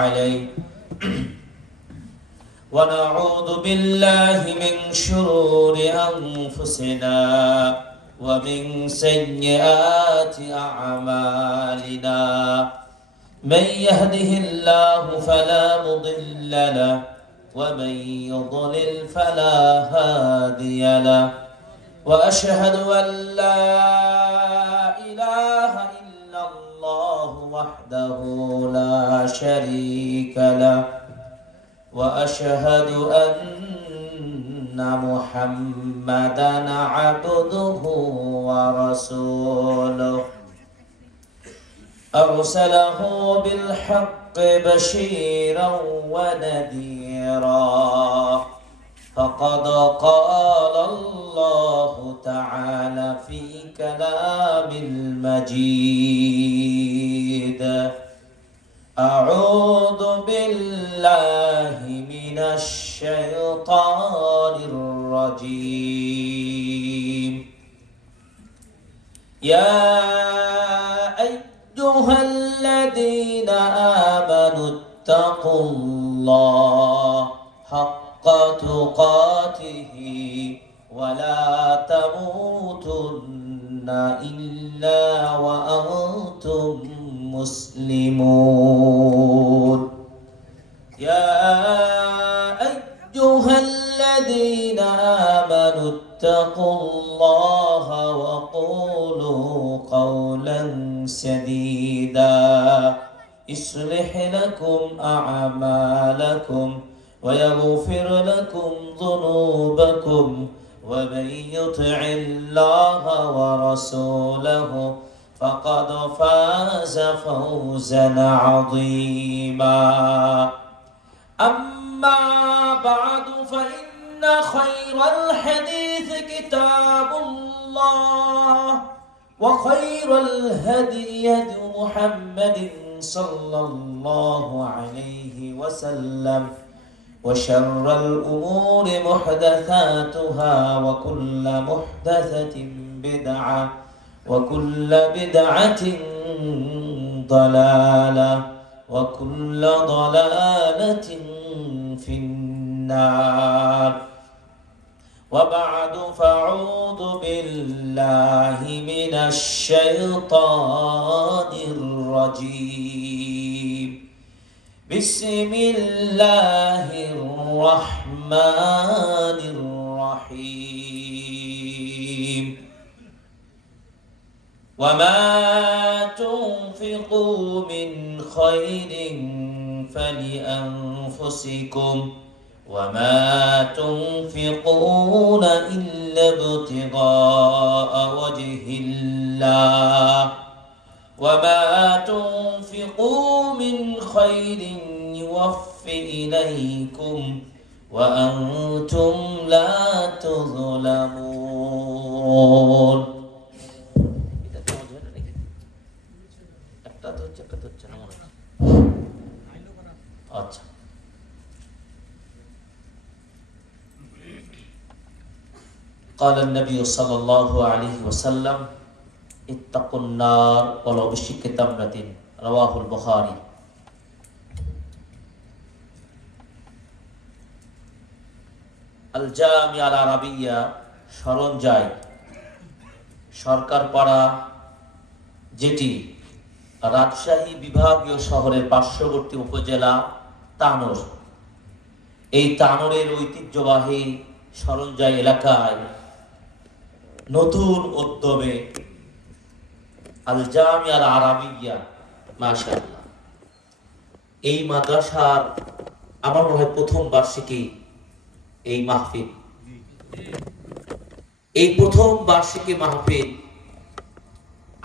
عليه ونعوذ بالله من شرور أنفسنا ومن سيئات أعمالنا من يهده الله فلا مضل له ومن يضلل فلا هادي له وأشهد أن لا إله إلا الله وحده لا شريك له وأشهد أن محمدًا عبده ورسوله أرسله بالحق بشيرا ونذيرا فقد قال الله تعالى في كلام المجيد أعوذ بالله من الشيطان الرجيم يا أيها الذين آمنوا اتقوا الله حق تقاته ولا تموتن إلا وأنتم مسلمون يا أيها الذين آمنوا اتقوا الله وقولوا قولا سديدا يصلح لكم أعمالكم ويغفر لكم ذنوبكم ومن يطع الله ورسوله فقد فاز فوزا عظيما أما بعد فإن خير الحديث كتاب الله وخير الهدي هدي محمد صلى الله عليه وسلم وشر الأمور محدثاتها وكل محدثة بدعة وكل بدعة ضلالة وكل ضلالة في النار وبعد فاعوذ بالله من الشيطان الرجيم بسم الله الرحمن الرحيم وما تنفقوا من خير فلأنفسكم وما تنفقون إلا ابتغاء وجه الله وما تنفقوا من خير يوفى إليكم وأنتم لا تظلمون আচ্ছা قال النبي صلى الله عليه وسلم اتقوا النار ولو بشق تمرة رواه البخاري الجامع العربية সরঞ্জাই সরকারপাড়া যেটি রাজশাহী বিভাগীয় শহরের পার্শ্ববর্তী উপজেলা তানোর এই তানোরের ঐতিহ্যবাহী সরঞ্জাই এলাকায় নতুন উদ্যমে আল জামিয়া আল আরাবিয়া মাশাআল্লাহ এই মাদ্রাসার আমার মনে হয় প্রথম বার্ষিকী এই মাহফিল এই প্রথম বার্ষিকী মাহফিল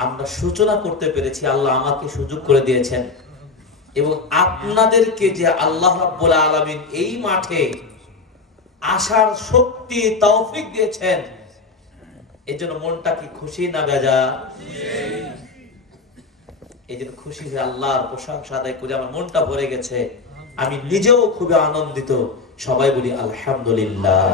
আমরা সূচনা করতে পেরেছি আল্লাহ আমাকে সুযোগ করে দিয়েছেন এবং আপনাদেরকে যে আল্লাহ রাব্বুল আলামিন এই মাঠে আসার শক্তি তৌফিক দিয়েছেন এজন্য মনটা কি খুশি না বেজার এজন্য খুশি হয়ে আল্লাহর প্রশংসা আদায় করে আমার মনটা ভরে গেছে আমি নিজেও খুবই আনন্দিত সবাই বলি আলহামদুলিল্লাহ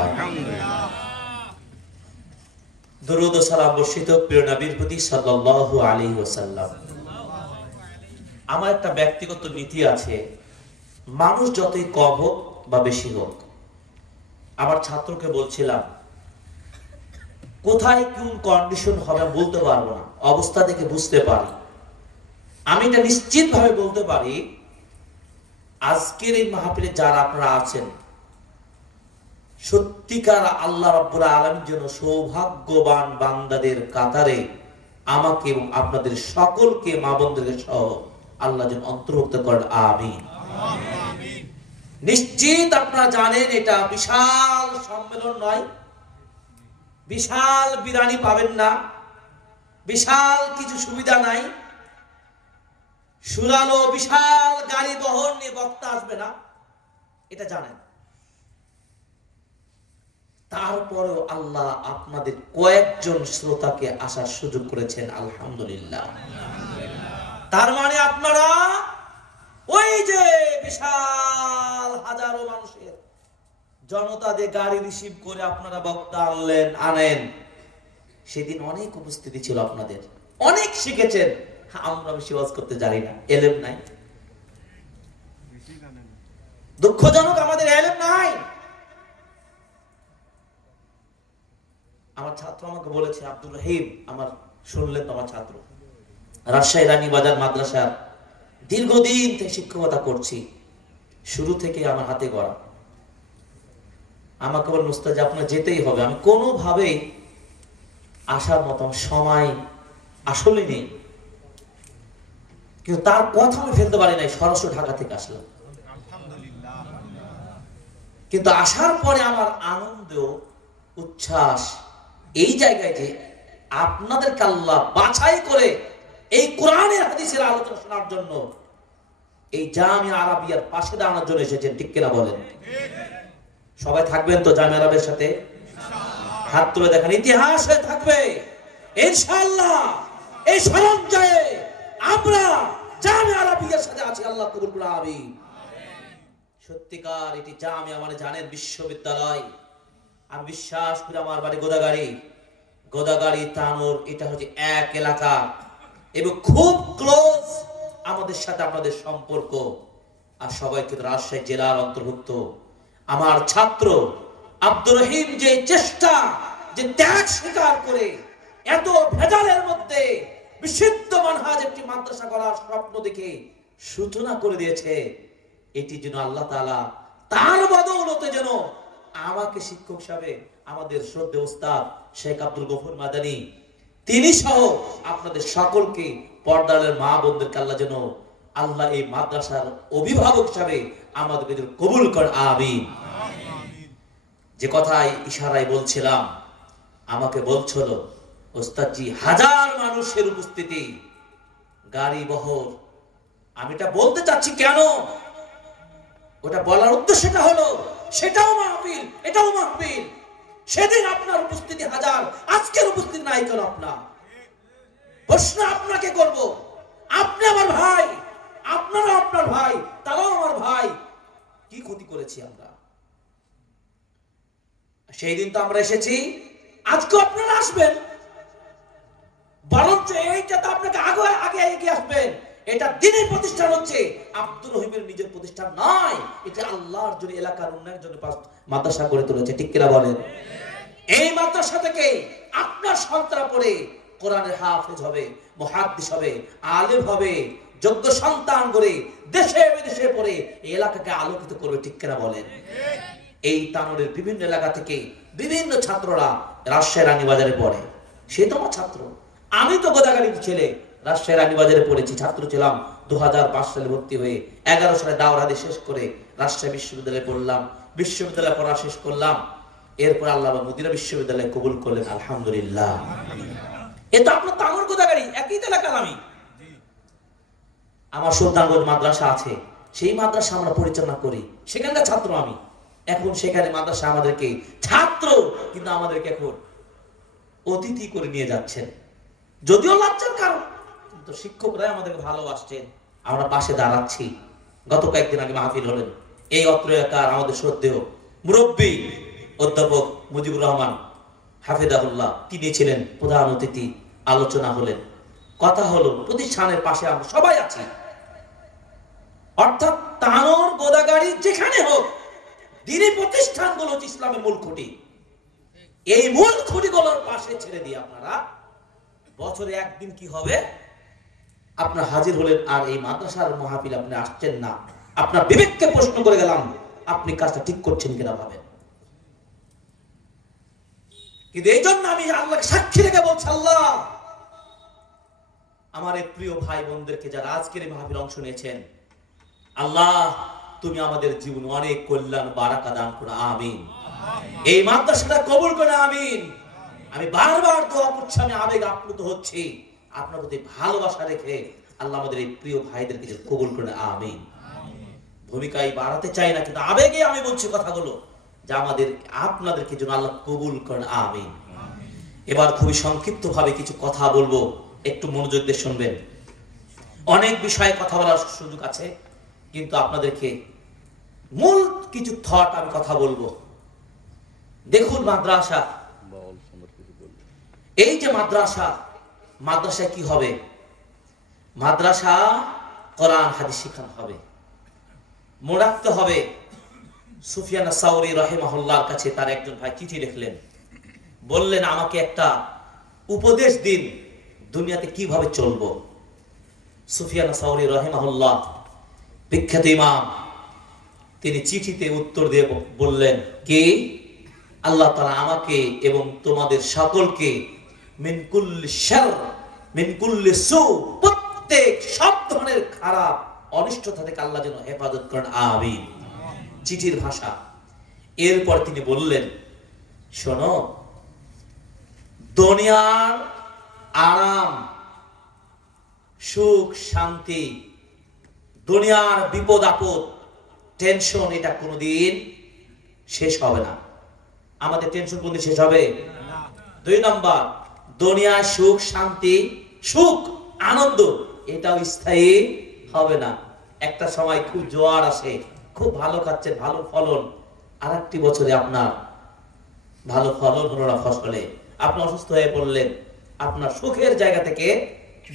দরুদ ও সালাম বর্ষিত প্রিয় নবীর প্রতি সাল্লাল্লাহু আলাইহি ওয়াসাল্লাম। আমার একটা ব্যক্তিগত নীতি আছে, মানুষ যতই কম হোক বা বেশি হোক, আমার ছাত্রকে বলছিলাম কোথায় কোন কন্ডিশন হবে বলতে পারবো না, অবস্থা দেখে বুঝতে পারি। আমি এটা নিশ্চিত ভাবে বলতে পারি, আজকের এই মাহফিলে যারা আপনারা আছেন, সত্যিকার আল্লাহ রাব্বুল আলামিন যেন সৌভাগ্যবান বান্দাদের কাতারে আমাকে এবং আপনাদের সকলকে, মা বোনদেরকে সহ আল্লাহ যেন অন্তর্ভুক্ত করেন, আমিন। নিশ্চিত আপনারা জানেন এটা বিশাল সম্মেলন নয়, বিশাল বিরানি পাবেন না, বিশাল কিছু সুবিধা নাই, সুরালো বিশাল গাড়ি বহর নিয়ে বক্তা আসবে না, এটা জানেন। তারপরেও আল্লাহ আপনাদের কয়েকজন শ্রোতাকে আসার সুযোগ করেছেন, আলহামদুলিল্লাহ। তার মানে আপনারা ওই যে বিশাল হাজারো মানুষের জনতাদের গাড়ি রিসিভ করে আপনারা বক্তা আনেন, সেদিন অনেক উপস্থিতি ছিল আপনাদের, অনেক শিখেছেন। আমরা বেশি ওয়াজ করতে জানি না, এলেম নাই, দুঃখজনক, আমাদের এলেম নাই। আমার ছাত্র আমাকে বলেছে, আব্দুর রহিম, আমার শুনলেন তো, আমার ছাত্র, রাজশাহী রানীবাজার মাদ্রাসার দীর্ঘদিন থেকে শিক্ষকতা করছি, শুরু থেকে আমার হাতে গড়া। আমাকে বলেন, উস্তাদ আপনার যেতেই হবে। আমি কোনোভাবেই আসার মতো সময় আসলে নেই, কিন্তু তার কথা আমি ফেলতে পারি নাই, সরাসরি ঢাকা থেকে আসলাম। কিন্তু আসার পরে আমার আনন্দ, উচ্ছ্বাস এই জায়গায় যে আপনাদেরকে আল্লাহ বাছাই করে এই কোরআনের হাদিসের আলোচনা শোনার জন্য এই জামিয়া আরাবিয়ার পাশে দাঁড়ানোর জন্য এসেছেন, ঠিক কিনা বলেন? সবাই থাকবেন তো জামিয়া আরাবিয়ার সাথে? হাত তুলে দেখেন, ইতিহাস হয়ে থাকবে ইনশাআল্লাহ। এই সরঞ্জামে আমরা জামিয়া আরাবিয়ার সাথে আছি, আল্লাহ কবুল করুন, আমিন। সত্যিকার এটি জামিয়া মানে জানেন বিশ্ববিদ্যালয়। আমি বিশ্বাস করি, আমার বাড়ি গোদাগাড়ি তানোর, এটা হচ্ছে এক এলাকা এবং খুব ক্লোজ আমাদের সাথে আপনাদের সম্পর্ক। আর সবাই কিন্তু রাজশাহী জেলার অন্তর্ভুক্ত। আমার ছাত্র আব্দুর রহিম যে চেষ্টা, যে ত্যাগ স্বীকার করে এত ভেজালের মধ্যে বিশুদ্ধ মানহাজ একটি মাদ্রাসা করার স্বপ্ন দেখে সূচনা করে দিয়েছে, এটি যেন আল্লাহ তাআলা তার বদৌলতে যেন আমাকে শিক্ষক হিসাবে আমাদের শ্রদ্ধেয় ওস্তাদ শেখ আব্দুল গফুর মাদানী, তিনি সহ আপনাদের সকলকে, পর্দারের মা বোনদেরকে আল্লাহ যেন আল্লাহ এই মাদ্রাসার অভিভাবক হিসাবে আমাদেরকে যেন কবুল করেন, আমিন। যে কথায় ইশারায় বলছিলাম, আমাকে বলছিল ওস্তাদজি হাজার মানুষের উপস্থিতি, গাড়ি বহর। আমি এটা বলতে চাচ্ছি কেন, ওটা বলার উদ্দেশ্যটা হলো সেটাও মাহফিল, এটাও মাহফিল। সেদিন আপনার উপস্থিতি হাজার, আজকের উপস্থিতি নাই কেন আপনার? প্রশ্ন আপনাকে করব, আপনি আমার ভাই, আপনারা আপনার ভাই, তারাও আমার ভাই, কি ক্ষতি করেছি আমরা? সেই দিন তো আমরা এসেছি, আজকে আপনারা আসবেন, বরঞ্চ এইটাতে আপনাকে আগে এগিয়ে আসবেন। এটা দিনের প্রতিষ্ঠান হচ্ছে, আব্দুর রহিমের নিজের প্রতিষ্ঠান নয়। এটা আল্লাহর জন্য, এলাকার উন্নয়নের জন্য মাদ্রাসা গড়ে তুলেছে, ঠিক কিনা বলেন? এই মাদ্রাসা থেকে আপনার সন্তান পড়ে কোরআনের হাফেজ হবে, মুহাদ্দিস হবে, আলেম হবে, যোগ্য সন্তান করে দেশে বিদেশে পড়ে এই এলাকাকে আলোকিত করবে, ঠিক কিনা বলেন? এই তানোরের বিভিন্ন এলাকা থেকে বিভিন্ন ছাত্ররা রাজশাহী রানীবাজারে পড়ে। সে তো আমার ছাত্র, আমি তো গোদাগাড়ির ছেলে, রাজশাহী রানীবাজারে পড়েছি, ছাত্র ছিলাম। 2005 সালে ভর্তি হয়ে 11 সালে দাওরাত হাদিস শেষ করে রাজশাহী বিশ্ববিদ্যালয়ে পড়লাম, বিশ্ববিদ্যালয়ে পড়া শেষ করলাম। এরপর আল্লাহ মদিনা বিশ্ববিদ্যালয়ে কবুল করলেন, আলহামদুলিল্লাহ। এটা আপনার তানোর গোদাগাড়ি, একই এলাকার। আমি, আমার সুলতানগঞ্জ মাদ্রাসা আছে, সেই মাদ্রাসা আমরা পরিচালনা করি, সেখানকার ছাত্র আমি। এখন সেখানে মাদ্রাসা আমাদেরকে ছাত্র, কিন্তু আমাদেরকে এখন অতিথি করে নিয়ে যাচ্ছেন, যদিও লজ্জার কারণ, কিন্তু শিক্ষকরাই আমাদেরকে ভালোবাসছেন, আমরা পাশে দাঁড়াচ্ছি। গত কয়েকদিন আগে মাহফিল হলেন, এই অত্র এলাকার আমাদের শ্রদ্ধেয় মুরব্বী অধ্যাপক মুজিবুর রহমান হাফেজাহুল্লাহ, তিনি ছিলেন প্রধান অতিথি। আলোচনা হলেন, কথা হলো, প্রতিষ্ঠানের পাশে আমরা সবাই আছি। অর্থাৎ তানোর গোদাগাড়ি যেখানে হোক, দিনী প্রতিষ্ঠানগুলো হচ্ছে ইসলামের মূল খুঁটি। এই মূল খুঁটিগুলোর পাশে ছেড়ে দিয়ে আপনারা বছরে একদিন কি হবে, আপনার হাজির হলেন, আর এই মাদ্রাসার মাহফিল আপনি আসছেন না। আপনার বিবেককে প্রশ্ন করে গেলাম, আপনি কাজটা ঠিক করছেন কিনা ভাবেন। কিন্তু এই জন্য আমি আল্লাহকে সাক্ষী রেখে বলছি, আল্লাহ আমার এই প্রিয় ভাই বোনদেরকে যারা আজকের এই মাহফিলে অংশ নিয়েছেন, আল্লাহ তুমি আমাদের জীবনে অনেক কল্যাণ বারাকা দান করো, আমিন। এই মাদ্রাসাটা কবুল করে, আমিন। আমি বারবার দোয়া করছি, আমি আবেগ আপ্লুত হচ্ছি, আপনার প্রতি ভালোবাসা রেখে আল্লাহ আমাদের এই প্রিয় ভাইদেরকে কবুল করে, আমিন। ভূমিকায় বাড়াতে চাই না, কিন্তু আবেগে আমি বলছি কথাগুলো, যে আমাদের আপনাদেরকে যেন আল্লাহ কবুল করেন, আমিন। এবার খুবই সংক্ষিপ্ত ভাবে কিছু কথা বলবো, একটু মনোযোগ দিয়ে শুনবেন। অনেক বিষয়ে কথা বলার সুযোগ আছে, কিন্তু আপনাদেরকে মূল কিছু থট আমি কথা বলবো। দেখুন মাদ্রাসা, এই যে মাদ্রাসায় কি হবে? মাদ্রাসা কোরআন হাদিস শিখানো হবে। মনে রাখতে হবে, সুফিয়ান সাউরি রাহিমাহুল্লাহর কাছে তার একজন ভাই চিঠি লিখলেন, বললেন আমাকে একটা উপদেশ দিন, দুনিয়াতে কিভাবে চলবো। সুফিয়ান সাউরি রাহিমাহুল্লাহ বিখ্যাত ইমাম, তিনি চিঠিতে উত্তর দিয়ে বললেন কি, আল্লাহ তাআলা আমাকে এবং তোমাদের সকলকে মিন কুল্লি শার মিন কুল্লি সু, প্রত্যেক সব ধরনের খারাপ অনিষ্টতা থেকে আল্লাহ যেন হেফাজত করেন, আমিন। চিঠির ভাষা। এরপর তিনি বললেন, শোনো, দুনিয়ার আরাম সুখ শান্তি, দুনিয়ার বিপদ আপদ টেনশন, এটা কোনোদিন শেষ হবে না। আমাদের টেনশন কোনদিন শেষ হবে? দুই নম্বর, দুনিয়ার সুখ শান্তি, সুখ আনন্দ, এটাও স্থায়ী হবে না। একটা সময় খুব জোয়ার আসে, খুব ভালো খাচ্ছেন, ভালো ফলন, আর একটি বছরে আপনার ভালো ফলন হলো না, ফসলে আপনি অসুস্থ হয়ে পড়লেন, আপনার সুখের জায়গা থেকে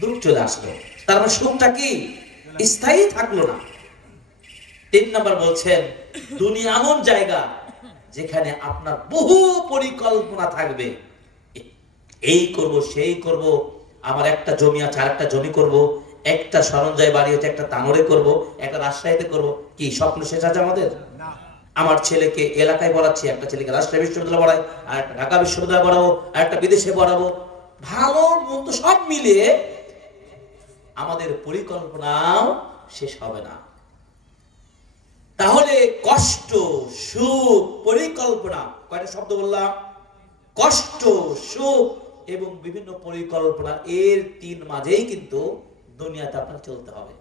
দুঃখ চলে আসলো। তার মানে সুখটা কি স্থায়ী থাকলো না। তিন নম্বর বলছেন, দুনিয়া এমন জায়গা যেখানে আপনার বহু পরিকল্পনা থাকবে, এই করব সেই করব, আমার একটা জমি আছে আর একটা জমি করব, একটা সরঞ্জায় বাড়ি হচ্ছে একটা তানোরে করব, একটা রাজশাহীতে করব। কি স্বপ্ন শেষ আছে আমাদের? আমার ছেলেকে এলাকায় পড়াচ্ছি, একটা ছেলেকে রাজশাহী বিশ্ববিদ্যালয় পড়াই, আর একটা ঢাকা বিশ্ববিদ্যালয় পড়াবো, আর একটা বিদেশে পড়াবো। ভালো মন্দ সব মিলিয়ে আমাদের পরিকল্পনাও শেষ হবে না। তাহলে কষ্ট সুখ পরিকল্পনা, কয়টা শব্দ বললাম? কষ্ট সুখ এবং বিভিন্ন পরিকল্পনা, এর তিন মাঝেই কিন্তু দুনিয়াতে আপনার চলতে হবে।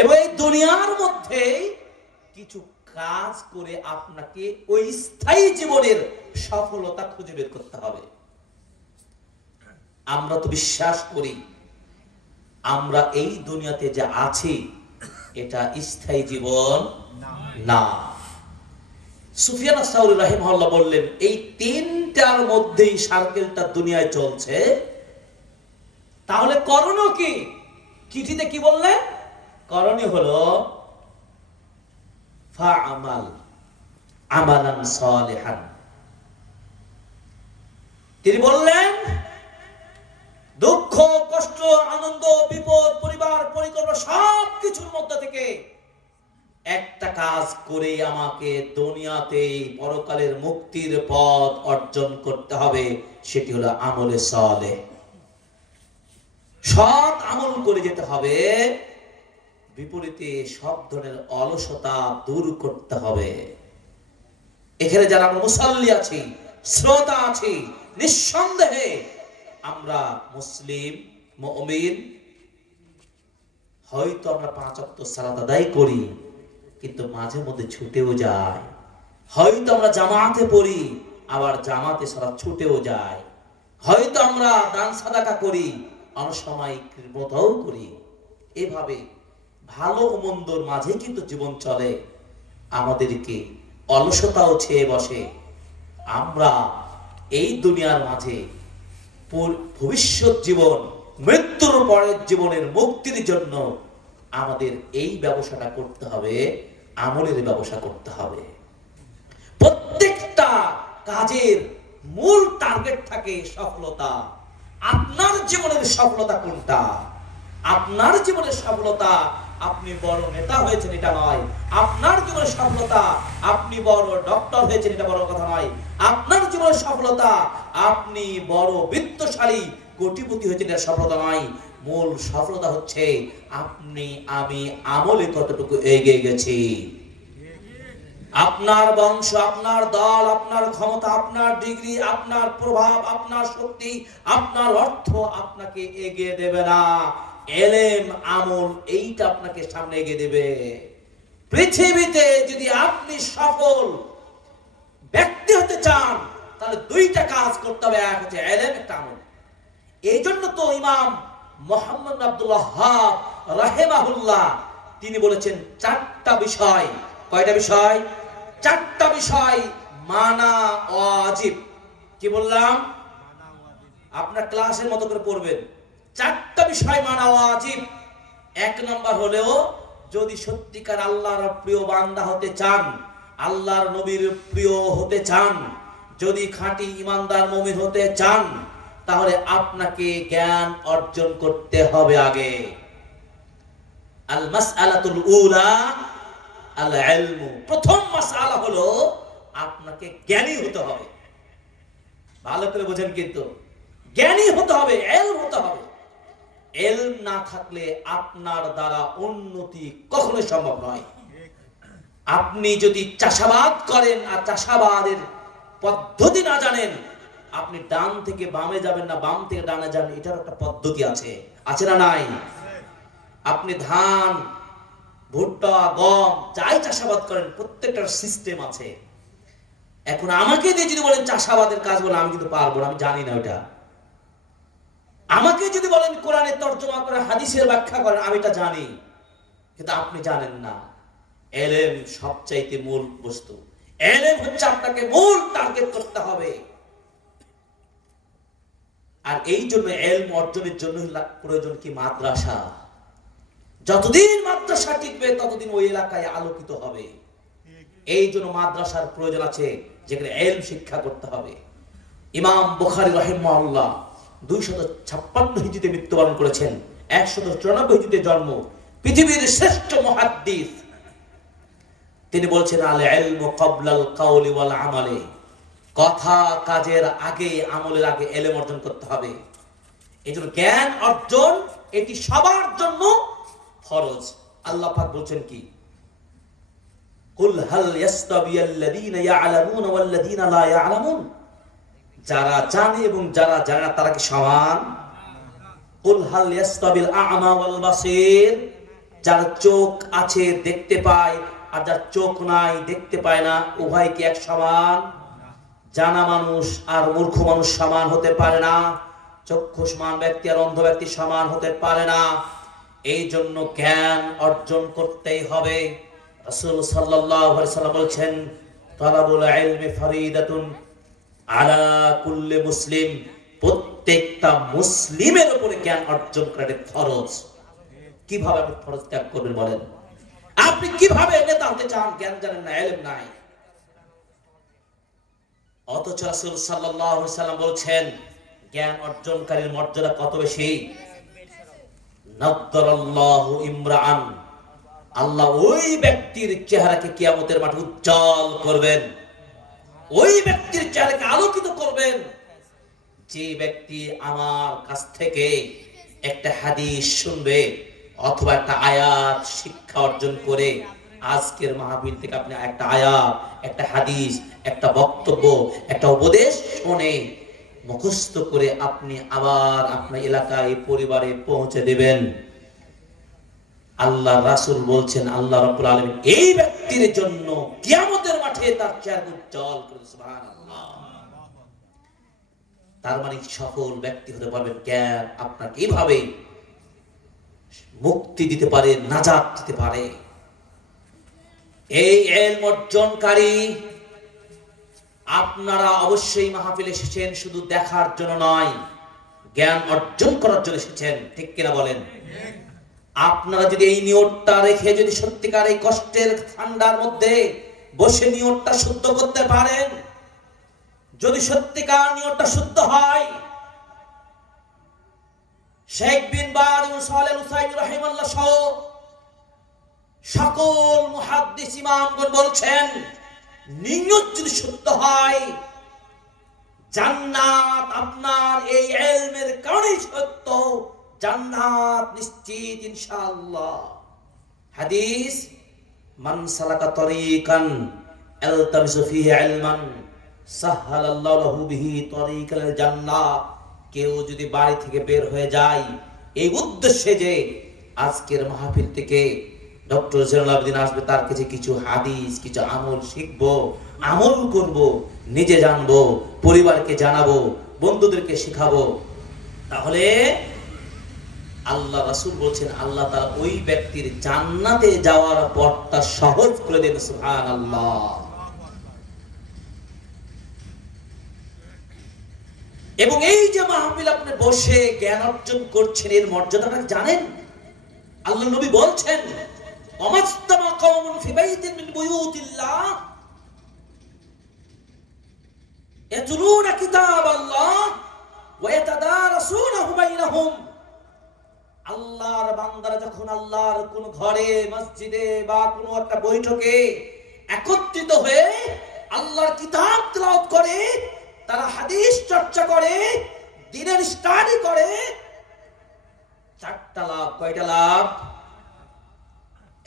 এবং এই দুনিয়ার মধ্যে কিছু কাজ করে আপনাকে ওই স্থায়ী জীবনের সফলতা খুঁজে বের করতে হবে। আমরা তো বিশ্বাস করি আমরা এই দুনিয়াতে যা আছি এটা স্থায়ী জীবন না। সুফিয়ান সাউরি রাহিমাহুল্লাহ বললেন, এই তিনটার মধ্যেই সার্কেলটা দুনিয়ায় চলছে, তাহলে করণীয় কি? চিঠিতে কি বললেন? করণীয় হলো ফা'আমাল আমালান সালিহান। তিনি বললেন, দুঃখ কষ্ট আনন্দ বিপদ পরিবার পরিকল্পনা সবকিছুর মধ্যে থেকে একটা কাজ করে আমাকে দুনিয়াতে পরকালের মুক্তির পথ অর্জন করতে হবে, সেটি হলো আমলে সালেহ। সৎ আমল করে যেতে হবে, বিপরীতে সব ধরনের অলসতা দূর করতে হবে। এখানে যারা আমরা মুসল্লি আছি, শ্রোতা আছি, নিঃসন্দেহে আমরা মুসলিম মুমিন। হয়তো আমরা 5 ওয়াক্ত সালাত আদায় করি, কিন্তু মাঝে মধ্যে ছুটেও যায়। হয়তো আমরা জামাতে পড়ি, আবার জামাতে সালাত ছুটেও যায়। হয়তো আমরা দান সাদাকা করি, অনেক সময় কৃপণতাও করি। এভাবে ভালো ও মন্দর মাঝে কিন্তু জীবন চলে। আমাদেরকে অলসতাও ছেয়ে বসে। আমরা এই দুনিয়ার মাঝে ভবিষ্যৎ জীবন, মৃত্যুর পরের জীবনের মুক্তির জন্য আমাদের এই ব্যবসাটা করতে হবে, আমলের ব্যবসা করতে হবে। প্রত্যেকটা কাজের মূল টার্গেট থাকে সফলতা। আপনার জীবনের সফলতা কোনটা? আপনার জীবনের সফলতা আপনি বড় নেতা হয়েছেন এটা নয়। আপনার জীবনের সফলতা আপনি বড় ডক্টর হয়েছেন এটা বড় কথা নয়। আপনার জীবনের সফলতা আপনি বড় বিত্তশালী কোটিপতি হয়েছেন এটা সফলতা নয়। মূল সফলতা হচ্ছে আপনি আমি আমলে কতটুকু এগিয়ে গেছি। আপনার বংশ, আপনার দল, আপনার ক্ষমতা, আপনার ডিগ্রি, আপনার প্রভাব, আপনার শক্তি, আপনার অর্থ আপনাকে এগিয়ে দেবে না। এলেম, আমল এইটা আপনাকে সামনে এগিয়ে দেবে। পৃথিবীতে যদি আপনি সফল ব্যক্তি হতে চান তাহলে দুইটা কাজ করতে হবে, এক হচ্ছে এলেম, একটা আমল। এই জন্য তো ইমাম মুহাম্মদ আব্দুল ওয়াহ্হাব রাহিমাহুল্লাহ তিনি বলেছেন চারটা বিষয়। কয়টা বিষয়? চারটা বিষয় মানা ওয়াজিব। কি বললাম? আপনার ক্লাসের মতো করে পড়বেন। চারটা বিষয় মানা ওয়াজিব। এক নাম্বার হলেও যদি সত্যিকার আল্লাহর প্রিয় বান্দা হতে চান, আল্লাহর নবীর প্রিয় হতে চান, যদি খাঁটি ইমানদার মুমিন হতে চান, তাহলে আপনাকে জ্ঞান অর্জন করতে হবে আগে। আল মাসআলাতুল উলা আল ইলমু। প্রথম মাসআলা হলো আপনাকে জ্ঞানী হতে হবে। ভালো করে বোঝেন, কিন্তু জ্ঞানী হতে হবে, ইলম হতে হবে। ইলম না থাকলে আপনার দ্বারা উন্নতি কখনো সম্ভব নয়। আপনি যদি চাষাবাদ করেন আর চাষাবাদের পদ্ধতি না জানেন, আপনি ডান থেকে বামে যাবেন না বাম থেকে ডানে যাবেন, এটার একটা পদ্ধতি আছে, আছে না নাই? আপনি ধান, ভুট্টা, গম যাই চাষাবাদ করেন প্রত্যেকটার সিস্টেম আছে। এখন আমাকে দিয়ে যদি বলেন চাষাবাদের কাজ বলে, আমি কিন্তু পারবো না, আমি জানি না ওটা। আমাকে যদি বলেন কোরআনের তর্জমা করে হাদিসের ব্যাখ্যা করেন, আমি এটা জানি, কিন্তু আপনি জানেন না। এলেম সবচাইতে মূল বস্তু। এলেম হচ্ছে আপনাকে মূল টার্গেট করতে হবে। আর এই জন্য এলম অর্জনের জন্য প্রয়োজন কি? মাদ্রাসা। যতদিন মাদ্রাসা টিকবে ততদিন ওই এলাকায় আলোকিত হবে। এই জন্য মাদ্রাসার প্রয়োজন আছে, যেখানে এলম শিক্ষা করতে হবে। ইমাম বুখারী রাহিমাহুল্লাহ 256 হিজরিতে মৃত্যুবরণ করেছেন, 194 হিজরিতে জন্ম, পৃথিবীর শ্রেষ্ঠ মুহাদ্দিস। তিনি বলছেন আল ইলমু ক্বাবলাল কাওলি ওয়াল আমালি। কথা কাজের আগে, আমলের আগে এলেম অর্জন করতে হবে। এই জন্য জ্ঞান অর্জন এটি সবার জন্য ফরজ। আল্লাহ পাক বলছেন কি? কুল হাল ইয়াস্তাবিয়াল্লাযীনা ইয়া'লামুনা ওয়াল্লাযীনা লা ইয়া'লামুন। যারা জানে এবং যারা জানে না তারা কি সমান? কুল হাল ইয়াস্তাবিল আ'মা ওয়াল বাসীর। যার চোখ আছে দেখতে পায়, আর যার চোখ নাই দেখতে পায় না, উভয় কি এক সমান? জানা মানুষ আর মূর্খ মানুষ সমান হতে পারে না। চক্ষুষ্মান ব্যক্তি আর অন্ধ ব্যক্তি সমান হতে পারে না। এই জন্য জ্ঞান অর্জন করতেই হবে। রাসূল সাল্লাল্লাহু আলাইহি ওয়াসাল্লাম বলেছেন, তালাবুল ইলমি ফরিদাতুন আলা কুল্লি মুসলিম। প্রত্যেকটা মুসলিমের উপরে জ্ঞান অর্জন করা ফরজ। কিভাবে আপনি ফরজ ত্যাগ করবেন বলেন? আপনি কিভাবে নেতা হতে চান? জ্ঞান জানেন না, ইলম নাই। অথচ রাসূল সাল্লাল্লাহু আলাইহি ওয়াসাল্লাম বলছেন, জ্ঞান অর্জনকারীর মর্যাদা কত বেশি। নাদ্দারাল্লাহু ইমরাআন। আল্লাহ ওই ব্যক্তির চেহারাকে কিয়ামতের মাঠে উজ্জ্বল করবেন, ওই ব্যক্তির চেহারাকে আলোকিত করবেন যে ব্যক্তি আমার কাছ থেকে একটা হাদিস শুনবে অথবা একটা আয়াত শিক্ষা অর্জন করে। আজকের মাহফিল থেকে আপনি একটা আয়াত, একটা হাদিস, একটা বক্তব্য, একটা উপদেশ শুনে মুখস্থ করে আপনি আবার আপনার এলাকায়, পরিবারে পৌঁছে দেবেন। আল্লাহ রাসূল বলছেন, আল্লাহ রাব্বুল আলামিন এই ব্যক্তির জন্য কিয়ামতের মাঠে তার চেহারা উজ্জ্বল করে। সুবহানাল্লাহ। তার মানে সফল ব্যক্তি হতে পারবেন। জ্ঞান আপনাকে এইভাবে মুক্তি দিতে পারে, নাজাত দিতে পারে। এই ইলম অর্জনকারী আপনারা অবশ্যই মাহফিলে এসেছেন শুধু দেখার জন্য নয়, জ্ঞান অর্জন করার জন্য এসেছেন। ঠিক কিনা বলেন? আপনারা যদি এই নিয়তটা রেখে যদি সত্যিকার এই কষ্টের ঠান্ডার মধ্যে বসে নিয়তটা শুদ্ধ করতে পারেন, যদি সত্যিকার নিয়তটা শুদ্ধ হয়, শেখ বিন বাজ এবং সালেহ আল উসাইমিন রাহিমাহুল্লাহ সহ সকল মুহাদ্দিস ইমামগণ বলছেন, নিয়ত যদি শুদ্ধ হয়, জান্নাত আপনার এই ইলমের কারণেই সত্য, জান্নাত নিশ্চিত ইনশাআল্লাহ। হাদিস, মান সালাকা তরিকান আলতামিসু ফিহি ইলমান সাহহালাল্লাহু লাহু বিহি তরিকাল জান্নাহ। কেউ যদি বাড়ি থেকে বের হয়ে যায় এই উদ্দেশ্যে যে আজকের মাহফিল থেকে ডক্টর জয়নুল আবেদিন আসবে, তার কাছে কিছু হাদিস, কিছু আমল শিখবো, আমল করব, নিজে জানবো, পরিবারকে জানাবো, বন্ধুদেরকে শেখাবো, তাহলে আল্লাহ রাসূল বলছেন আল্লাহ তাআলা ওই ব্যক্তির জান্নাতে যাওয়ার পথটা সহজ করে দেন। সুবহানাল্লাহ। এবং এই যে মাহফিল আপনি বসে জ্ঞান অর্জন করছেন, এর মর্যাদাটা জানেন? আল্লাহ নবী বলছেন, ওমাস্তামা কওমুন ফি বাইতিন মিন বুয়ুতিল্লাহ ইয়াতলুনা কিতাবাল্লাহ ওয়া ইয়াতাদারাসুনাহু বাইনাহুম। আল্লাহর বান্দারা যখন আল্লাহর কোন ঘরে, মসজিদে বা কোন একটা বৈঠকে একত্রিত হয়ে আল্লাহর কিতাব তেলাওয়াত করে, তারা হাদিস চর্চা করে, দ্বীনের স্টাডি করে, চারটা লাভ। কয়টা লাভ?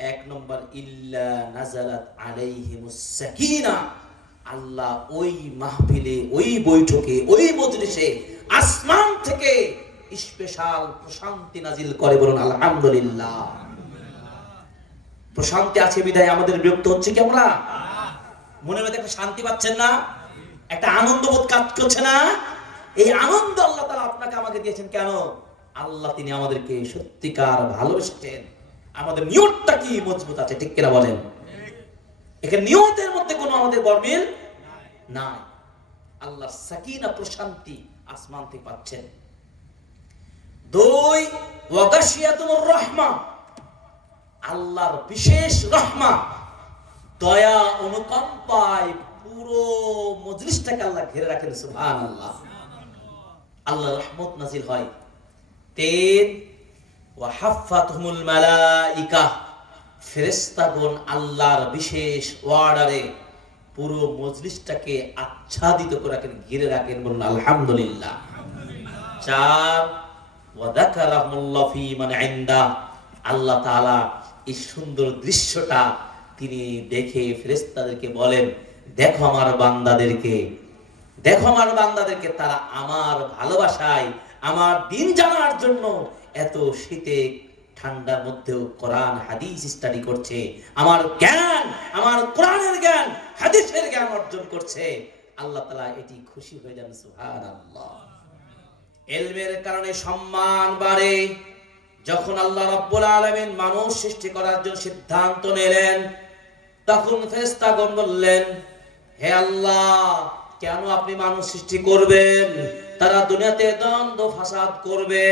এক নম্বর, ইল্লা নাযালাত আলাইহিমুস সাকিনা। আল্লাহ ওই মাহফিলে, ওই বৈঠকে, ওই মজলিসে আসমান থেকে স্পেশাল প্রশান্তি নাজিল করে। বলুন আলহামদুলিল্লাহ। প্রশান্তি আছে বিধায় আমাদের বিরক্ত হচ্ছে কি? আমরা মনের মধ্যে একটা শান্তি পাচ্ছেন না? একটা আনন্দবোধ কাজ করছে না? এই আনন্দ আল্লাহ তাআলা আপনাকে আমাকে দিয়েছেন কেন? আল্লাহ তিনি আমাদেরকে সত্যিকার ভালোবাসেন। আমাদের নিয়তটা কি মজবুত আছে, ঠিক কিনা বলেন? এখানে নিয়তের মধ্যে কোনো আমাদের গরমিল নাই। আল্লাহর সাকিনা, প্রশান্তি আসমান থেকে পাচ্ছেন। দুই, ওয়াগাশিয়াতুর রাহমা। আল্লাহর বিশেষ রহমা, দয়া, অনুকম্পায় পুরো মজলিসটাকে আল্লাহ ঘিরে রাখেন। সুবহানাল্লাহ। আল্লাহর রহমত নাজিল হয়। তিন, ওয়া হাফাতহুমুল মালাইকা। ফেরেশতাগণ আল্লাহর বিশেষ অর্ডারে পুরো মজলিসটাকে আচ্ছাদিত করে রাখেন, ঘিরে রাখেন। বলুন আলহামদুলিল্লাহ। চার, ওয়া যাকারাহুমুল্লাহ ফি মান ইনদা। আল্লাহ তাআলা এই সুন্দর দৃশ্যটা তিনি দেখে ফেরেশতাদেরকে বলেন, দেখো আমার বান্দাদেরকে, দেখো আমার বান্দাদেরকে, তারা আমার ভালোবাসায়, আমার দিন জানার জন্য এত শীতে ঠান্ডার মধ্যেও কোরআন হাদিস স্টাডি করছে, আমার জ্ঞান, আমার কোরআনের জ্ঞান, হাদিসের জ্ঞান অর্জন করছে। আল্লাহ তাআলা এটি খুশি হয়ে যান। সুবহানাল্লাহ। ইলমের কারণে সম্মান বাড়ে। যখন আল্লাহ রাব্বুল আলামিন মানুষ সৃষ্টি করার জন্য সিদ্ধান্ত নিলেন, তখন ফেরেশতাগণ বললেন, হে আল্লাহ, কেন আপনি মানুষ সৃষ্টি করবেন? তারা দুনিয়াতে দ্বন্দ্ব ফাসাদ করবে,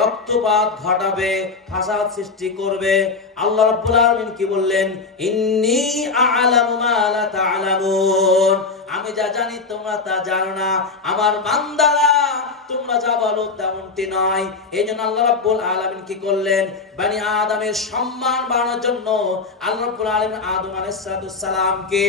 রক্তপাত ঘটাবে, ফাসাদ সৃষ্টি করবে। আল্লাহ রাব্বুল আলামিন কি বললেন? ইন্নী আ'লামু মা লা তা'লামুন। আমি যা জানি তোমরা তা জানো না। আমার বান্দারা তোমরা যা বলো তেমনটি নয়। এইজন্য আল্লাহ রাব্বুল আলামিন কি করলেন? বনি আদমের সম্মান বাড়ানোর জন্য আল্লাহ রাব্বুল আলামিন আদম আলাইহিস সালামকে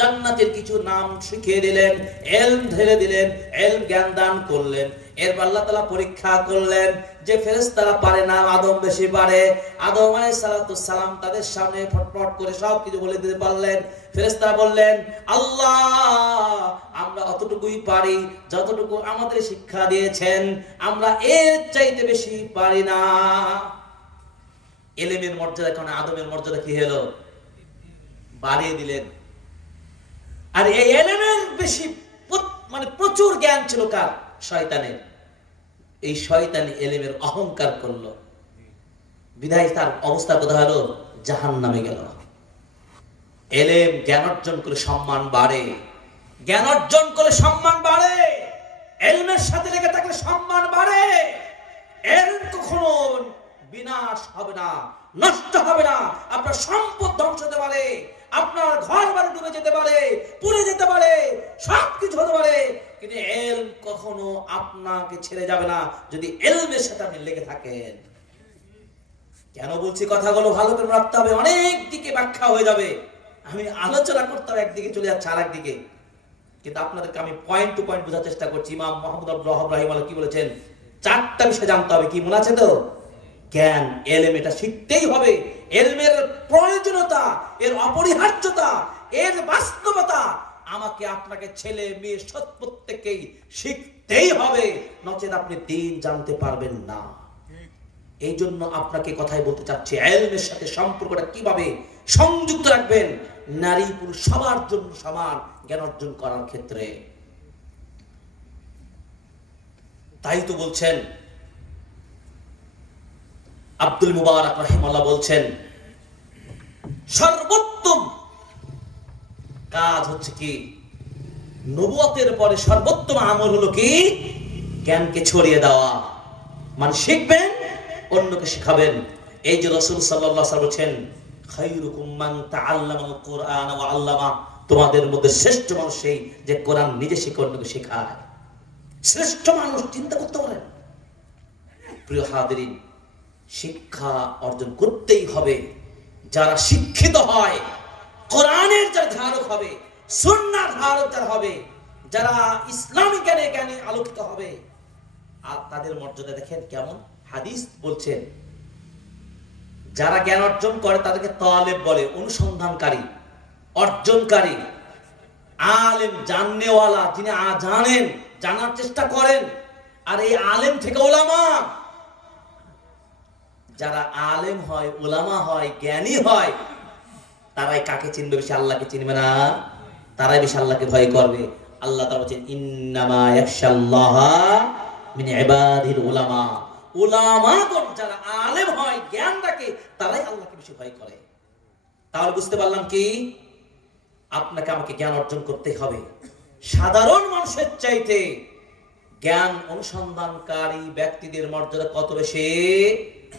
জান্নাতের কিছু নাম শিখিয়ে দিলেন, ইলম ঢেলে দিলেন, ইলম জ্ঞান দান করলেন। এরপর আল্লাহ তাআলা পরীক্ষা করলেন যে ফেরেশতারা পারে না, আদম বেশি পারে। আদম আলাইহিস সালাম তাদের সামনে ফটফট করে সব কিছু বলে দিতে পারলেন। ফেরেশতারা বললেন, আল্লাহ, আমরা অতটুকুই পারি যতটুকু আমাদের শিক্ষা দিয়েছেন, আমরা এর চাইতে বেশি পারি না। ইলমের মর্যাদা কারণে আদমের মর্যাদা কি হলো? বাড়িয়ে দিলেন। আর এই ইলমের বেশি মানে প্রচুর জ্ঞান ছিল কার? শয়তানের। এই শয়তানি ইলমের অহংকার করলো, বিধায় তার অবস্থা কোথায় হলো? জাহান্নামে গেল। ইলম জ্ঞান অর্জন করে সম্মান বাড়ে, জ্ঞান অর্জন করে সম্মান বাড়ে, ইলমের সাথে লেগে থাকলে সম্মান বাড়ে। ইলম কখনো বিনাশ হবে না, নষ্ট হবে না। আপনার সম্পদ ধ্বংস হতে পারে, আপনার ঘর বাড়ি ডুবে যেতে পারে, পুড়ে যেতে পারে, সবকিছু হতে পারে, কিন্তু ইলম কখনো আপনাকে ছেড়ে যাবে না যদি ইলমের সাথে আপনি লেগে থাকেন। কেন বলছি কথাগুলো ভালো করে রাখতে হবে, অনেক দিকে ব্যাখ্যা হয়ে যাবে। আমি আলোচনা করতাম একদিকে চলে যাচ্ছে আর একদিকে, কিন্তু আপনাদেরকে আমি পয়েন্ট টু পয়েন্ট বোঝার চেষ্টা করছি। ইমাম মুহাম্মদ আব্দুল ওয়াহাব রাহিমাহুল্লাহ কি বলেছেন? চারটা বিষয় জানতে হবে। কি মনে আছে তো? জ্ঞান, এলম, এটা শিখতেই হবে। এলমের প্রয়োজনীয়তা, এর অপরিহার্যতা, এর বাস্তবতা আমাকে আপনাকে ছেলে মেয়ে সব প্রত্যেককেই শিখতেই হবে, নচেত আপনি দ্বীন জানতে পারবেন না। এই জন্য আপনাকে কথাই বলতে চাচ্ছি, এলমের সাথে সম্পর্কটা কিভাবে সংযুক্ত রাখবেন নারী পুরুষ সবার জন্য সমান জ্ঞান অর্জন করার ক্ষেত্রে। তাই তো বলছেন আব্দুল মুবারক রাহিমাহুল্লাহ বলছেন, সর্বোত্তম কাজ হচ্ছে কি, নবুয়তের পরে সর্বোত্তম আমল হলো কি? জ্ঞানকে ছড়িয়ে দেওয়া। মানে শিখবেন, অন্যকে শিখাবেন। এই যে রাসূল সাল্লাল্লাহু আলাইহি ওয়াসাল্লাম বলেছেন, খায়রুকুম মান তাআল্লামাল কুরআন ওয়া আল্লামা, তোমাদের মধ্যে শ্রেষ্ঠ মানুষ সেই যে কোরআন নিজে শিখে অন্যকে শেখায়। শ্রেষ্ঠ মানুষ, চিন্তা করতে পারেন। প্রিয় হাজিরিন, শিক্ষা অর্জন করতেই হবে। যারা শিক্ষিত হয়, কোরআনের যারা ধারক হবে, সুন্নাহর ধারক যারা হবে, যারা ইসলামী জ্ঞানে আলোকিত হবে, আর তাদের মর্যাদা দেখেন কেমন। হাদিস বলছেন, যারা জ্ঞান অর্জন করে তাদেরকে তালেব বলে, অনুসন্ধানকারী, অর্জনকারী। আলেম, জাননেওয়ালা, যিনি জানেন, জানার চেষ্টা করেন। আর এই আলেম থেকে ওলামা, যারা আলেম হয়, ওলামা হয়, জ্ঞানী হয়, তারাই কাকে চিনবে বেশি? আল্লাহকে চিনবে না, তারাই বেশি আল্লাহকে ভয় করবে। আল্লাহ তাআলা বলেন, ইন্নামা ইয়াখশাল্লাহা মিন ইবাদিল উলামা। উলামাগণ যারা আলেম হয়, জ্ঞান রাখে, তারাই আল্লাহকে বেশি ভয় করে। তাহলে বুঝতে পারলাম কি, আপনাকে আমাকে জ্ঞান অর্জন করতে হবে। সাধারণ মানুষের চাইতে জ্ঞান অনুসন্ধানকারী ব্যক্তিদের মর্যাদা কত বেশি?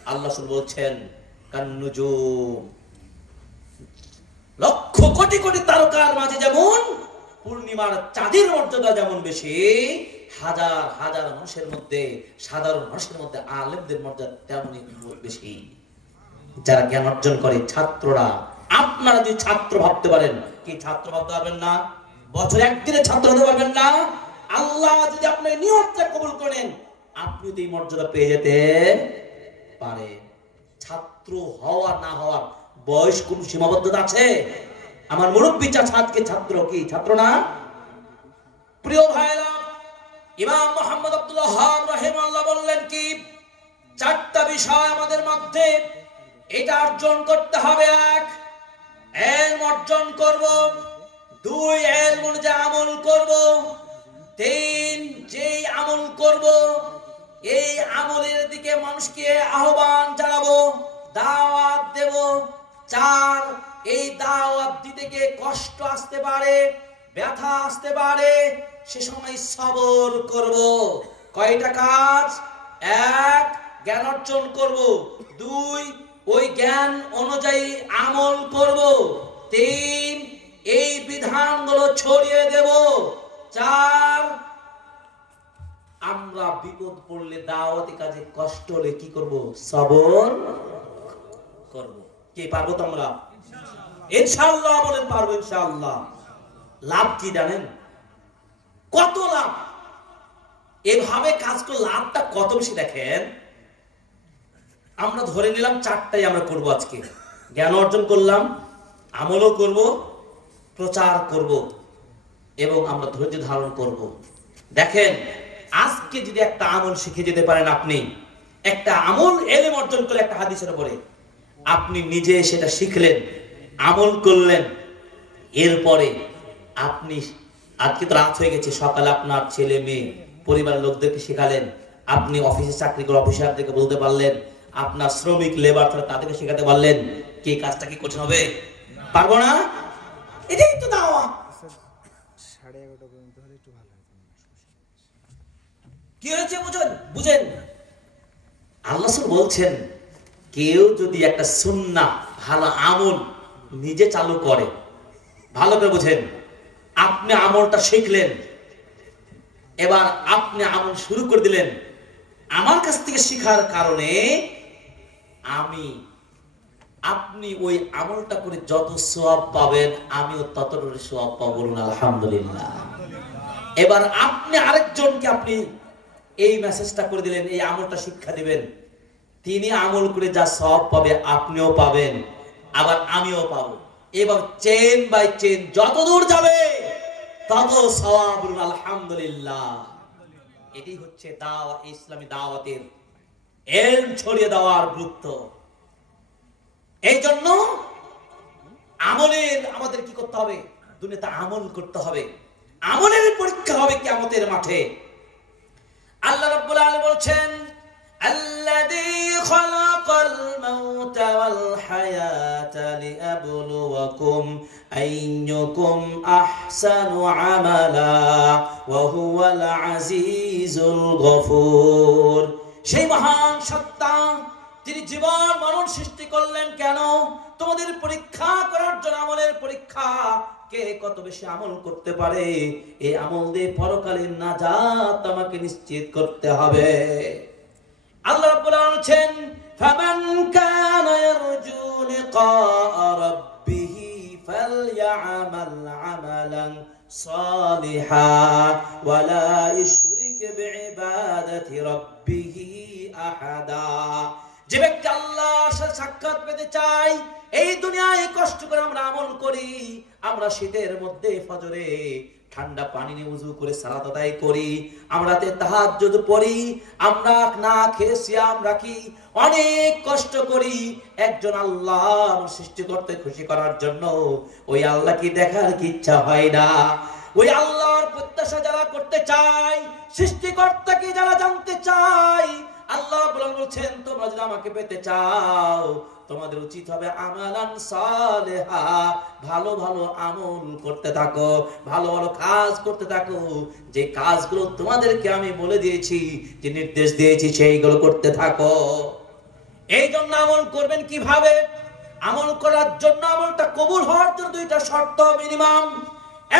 আল্লাহ রাসূল বলছেন, কান্নুজুম, লক্ষ কোটি কোটি তারকার মাঝে যেমন পূর্ণিমার চাঁদের মর্যাদা যেমন বেশি, হাজার হাজার মানুষের মধ্যে, সাধারণ মানুষের মধ্যে আলেমদের মর্যাদা তেমনই বেশি। যারা জ্ঞান অর্জন করে, ছাত্ররা, আপনারা যদি ছাত্র ভাবতে পারেন, কি ছাত্র ভাবতে পারবেন না? বছরে একদিনে ছাত্র হতে পারবেন না? আল্লাহ যদি আপনার নিয়তটা কবুল করেন, আপনি তো এই মর্যাদা পেয়ে যেতে পারেন। ছাত্র হওয়া না হওয়ার বয়স কোন সীমাবদ্ধতা আছে? আমার মুরব্বী চাচা আজকে ছাত্র, কি ছাত্র না? প্রিয় ভাইরা, ইমাম মুহাম্মদ আব্দুল ওয়াহাব রাহিমাহুল্লাহ বললেন কি, চারটা বিষয় আমাদের মধ্যে এটা অর্জন করতে হবে। এক, ইলম অর্জন করব। দুই, ইলম অনুযায়ী আমল করব। তিন, যেই আমল করব এই আমলের দিকে মানুষকে আহ্বান জানাবো, দাওয়াত দেব। চার, এই দাওয়াত দিতে গিয়ে কষ্ট আসতে পারে, ব্যথা আসতে পারে, সে সময় সবর করব। কয়টা কাজ? এক, জ্ঞান অর্জন করব। দুই, ওই জ্ঞান অনুযায়ী আমল করব। তিন, এই বিধানগুলো ছড়িয়ে দেব। চার, আমরা বিপদ পড়লে, দাওয়াতি কাজে কষ্ট হলে কি করব? সবর করব। কি পারবো তো আমরা? ইনশাআল্লাহ বলেন পারবো ইনশাআল্লাহ। লাভ কি জানেন? কত লাভ! এভাবে কাজ করে লাভটা কত বেশি দেখেন। আমরা ধরে নিলাম চারটাই আমরা করব আজকে। জ্ঞান অর্জন করলাম, আমলও করব, প্রচার করব, এবং আমরা ধৈর্য ধারণ করব। দেখেন, আজকে যদি একটা আমল শিখে যেতে পারেন, আপনি একটা আমল ইলম অর্জন করে, একটা হাদিসের উপরে আপনি নিজে সেটা শিখলেন, আমল করলেন, এরপরে আপনি, আজকে তো রাত হয়ে গেছে, সকালে আপনার ছেলে মেয়ে পরিবারের লোকদেরকে শেখালেন, আপনি অফিসে চাকরি করে অফিসারদেরকে বলতে পারলেন, আপনার শ্রমিক লেবার তাদেরকে শেখাতে পারলেন, কি কাজটা কি কঠিন হবে? পারবো না? এটাই তো দাওয়া। কি হয়েছে বুঝেন? আল্লাহ বলছেন, কেউ যদি একটা সুন্নাহ ভালো আমল নিজে চালু করে, ভালো করে বুঝেন, আপনি আমলটা শিখলেন, এবার আপনি আমল শুরু করে দিলেন, আমার কাছ থেকে শেখার কারণে আপনি ওই আমলটা করে যত সওয়াব পাবেন আমিও ততটাই সওয়াব পাবো, বলুন আলহামদুলিল্লাহ। এবার আপনি আরেকজনকে আপনি এই মেসেজটা করে দিলেন, এই আমলটা শিক্ষা দিবেন, তিনি আমল করে যা সওয়াব পাবে আপনিও পাবেন, আবার আমিও পাবো। এবার চেন বাই চেন যত দূর যাবে তত সওয়াব, বলুন আলহামদুলিল্লাহ। এটাই হচ্ছে দাওয়া, ইসলামী দাওয়াতের ইলম ছড়িয়ে দেওয়ার গুরুত্ব। এই জন্য আমলের আমাদের কি করতে হবে? দুনিয়াতে আমল করতে হবে, আমলের পরীক্ষা হবে কিয়ামতের মাঠে। আল্লাহ রাব্বুল আলামিন বলছেন, আল্লাযী খালাকাল মাউতা ওয়াল হায়াতা লিয়াবলুয়াকুম আইয়ুকুম আহসানু আমালা ওয়া হুয়াল আজিজুল গফুর। সেই মহান সত্তা, তিনি জীবন মরণ সৃষ্টি করলেন কেন? তোমাদের পরীক্ষা করার জন্য, আমলের পরীক্ষা, কে কত বেশি আমল করতে পারে, এই আমল দিয়ে পরকালীন নাজাত আমাকে নিশ্চিত করতে হবে। আল্লাহ রাব্বুল আলামিন বলেন, ফামান কানা ইয়ারজু লিকা রাব্বিহি ফালইআমাল আমালান সালিহা ওয়া লা ইশরিক বিইবাদাতি রাব্বিহি আহাদা। যে ব্যক্তি আল্লাহর সাথে সাক্ষাৎ পেতে চায়, এই দুনিয়ায় কষ্ট করে আমরা আমল করি, আমরা শীতের মধ্যে ফজরে ঠান্ডা পানি নিয়ে উযু করে সালাত আদায় করি, আমরা তাহাজ্জুদ পড়ি, আমরা না খেয়ে সিয়াম রাখি, অনেক কষ্ট করি একজন আল্লাহ আমার সৃষ্টিকর্তাকে খুশি করার জন্য। ওই আল্লাহ কি দেখার কি ইচ্ছা হয় না? ওই আল্লাহর প্রত্যাশা যারা করতে চায়, সৃষ্টিকর্তাকে যারা জানতে চায়, আল্লাহ বলছেন তোমরা যদি আমাকে পেতে চাও তোমাদের উচিত হবে আমালান সালেহা, ভালো ভালো আমল করতে থাকো, ভালো ভালো কাজ করতে থাকো, যে কাজগুলো তোমাদেরকে আমি বলে দিয়েছি, যে নির্দেশ দিয়েছি সেইগুলো করতে থাকো। এই জন্য আমল করবেন কিভাবে? আমল করার জন্য, আমলটা কবুল হওয়ার জন্য দুইটা শর্ত মিনিমাম।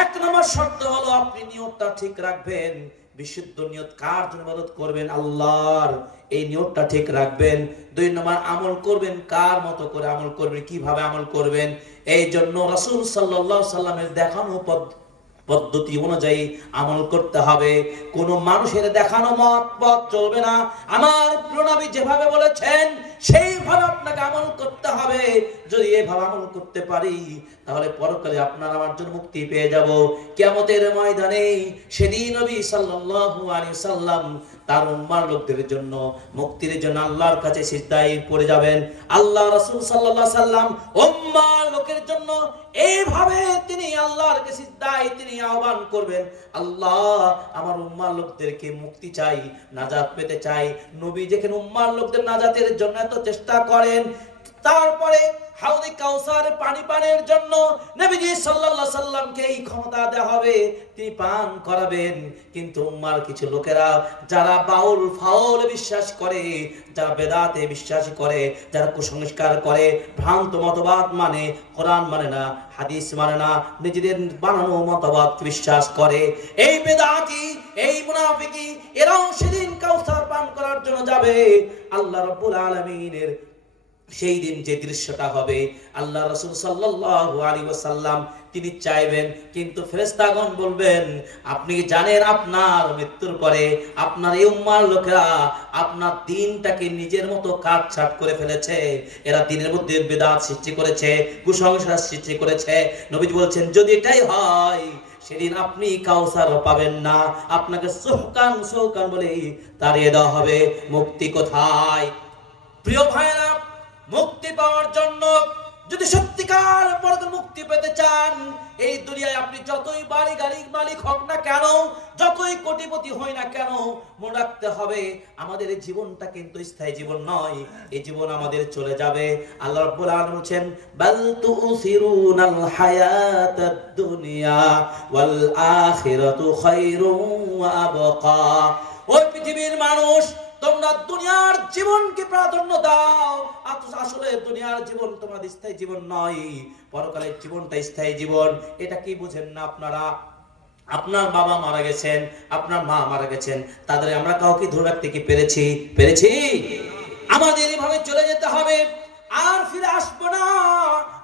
এক নম্বর শর্ত হলো আপনি নিয়তটা ঠিক রাখবেন, বিশুদ্ধ নিয়ত, কার জন্য ইবাদত করবেন? আল্লাহর, এই নিয়তটা ঠিক রাখবেন। দুই নম্বর, আমল করবেন কার মতো করে আমল করবেন, কিভাবে আমল করবেন, এই জন্য রাসূল সাল্লাল্লাহু আলাইহি সাল্লামের দেখানো পদ্ধতি অনুযায়ী আমল করতে হবে। কোন মানুষের দেখানো পথ চলবে না। আমার প্রিয় নবী যেভাবে বলেছেন সেইভাবে আপনাকে আমল করতে হবে। যদি এভাবে আমল করতে পারি তাহলে পরকালে আপনার আমার জন্য মুক্তি পেয়ে যাব। কিয়ামতের ময়দানে সেদিন নবী সাল্লাল্লাহু আলাইহি সাল্লাম তার উম্মার লোকদের জন্য মুক্তির জন্য আল্লাহর কাছে সিজদায় পড়ে যাবেন। আল্লাহ রাসূল সাল্লাল্লাহু আলাইহি সাল্লাম উম্মার লোকের জন্য এইভাবে তিনি আল্লাহর কাছে সিজদায় তিনি আহ্বান করবেন, আল্লাহ আমার উম্মার লোকদেরকে মুক্তি চাই, নাজাত পেতে চাই। নবী যেখানে উম্মার লোকদের নাজাতের জন্য এত চেষ্টা করেন, তারপরে হাউজে কাউসার পানি পানের জন্য নবীজি সাল্লাল্লাহু আলাইহি সাল্লামকে এই ক্ষমতা দেওয়া হবে, তিনি পান করাবেন। কিন্তু উম্মার কিছু লোকেরা যারা বাউল ফাউল বিশ্বাস করে, যারা বেদাতে বিশ্বাস করে, যারা কুসংস্কার করে, ভ্রান্ত মতবাদ মানে, কোরআন মানে না, হাদিস মানে না, নিজেদের বানানো মতবাদ বিশ্বাস করে, এই বেদাতি, এই মুনাফিকি, এরাও সেদিন কাউসার পান করার জন্য যাবে। আল্লাহ রাব্বুল আলামিনের সেই দিন যে দৃশ্যটা হবে, আল্লাহ রাসূল সাল্লাল্লাহু আলাইহি ওয়াসাল্লাম তিনি চাইবেন, কিন্তু ফেরেশতাগণ বলবেন, আপনি কি জানেন আপনার মৃত্যুর পরে আপনার এই উম্মার লোকেরা আপনার দ্বীনটাকে নিজের মতো কাটছাঁট করে ফেলেছে, এরা দ্বীনের মধ্যে বিদআত সৃষ্টি করেছে, কুসংস্কার সৃষ্টি করেছে। নবীজি বলছেন যদি এটাই হয় সেদিন আপনি কাউসার পাবেন না, আপনাকে সুহকান সুহকান বলে তাড়িয়ে দেওয়া হবে। মুক্তি কোথায়? প্রিয় ভাইরা, মুক্তি পাওয়ার জন্য যদি সত্যিকার পরকালে মুক্তি পেতে চান, এই দুনিয়ায় আপনি যতই বাড়ি গাড়ির মালিক হক না কেন, যতই কোটিপতি হই না কেন, মনে রাখতে হবে আমাদের এই জীবনটা কিন্তু স্থায়ী জীবন নয়, এই জীবন আমাদের চলে যাবে। আল্লাহ রাব্বুল আলামিন বলেন, বাল তুসিরুনাল হায়াতাদ দুনিয়া ওয়াল আখিরাতু খায়রুন ওয়া আবকা। ওই পৃথিবীর মানুষ তোমরা দুনিয়ার জীবনকে প্রাধান্য দাও, আসলে দুনিয়ার জীবন তোমাদের স্থায়ী জীবন নয়, পরকালের জীবনটা স্থায়ী জীবন। এটা কি বুঝেন না আপনারা? আপনার বাবা মারা গেছেন, আপনার মা মারা গেছেন, তাদের আমরা কাউকে ধরে রাখতে কি পেরেছি? আমাদের এইভাবে চলে যেতে হবে, আর ফিরে আসবো না।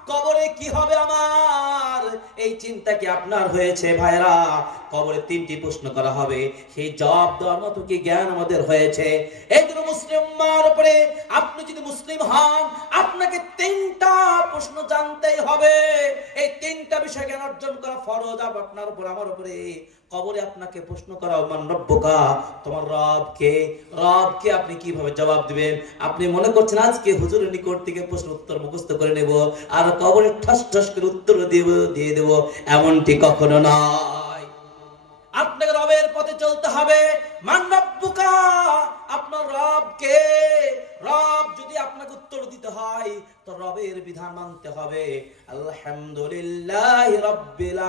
কবরে কি হবে আমার, এই চিন্তা কি আপনার হয়েছে ভাইরা? কবরে 3টি প্রশ্ন করা হবে, সেই জবাব দেওয়ার মতো কি জ্ঞান আমাদের হয়েছে? এই জন্য মুসলিম মার উপরে, আপনি যদি মুসলিম হন, আপনাকে 3টা প্রশ্ন জানতেই হবে। এই 3টা বিষয় জ্ঞান অর্জন করা ফরজ আপনার উপর, আমার উপরে। কবরে আপনাকে প্রশ্ন করা, মান রব্বুকা, তোমার রবকে? রবকে আপনি কিভাবে জবাব দিবেন? আপনি মনে করছেন আজকে হুজুরের নিকট থেকে প্রশ্ন উত্তর মুখস্থ করে নেব আর কবরে ঠাস ঠাস করে উত্তর দিয়ে দেব, এমনটি কখনো নয়। আপনাকে রবের পথে চলতে হবে। মান রব্বুকা, আপনার রবকে? রব যদি আপনাকে উত্তর দিতে হয় তো রবের বিধান মানতে হবে। আলহামদুলিল্লাহি রাব্বিল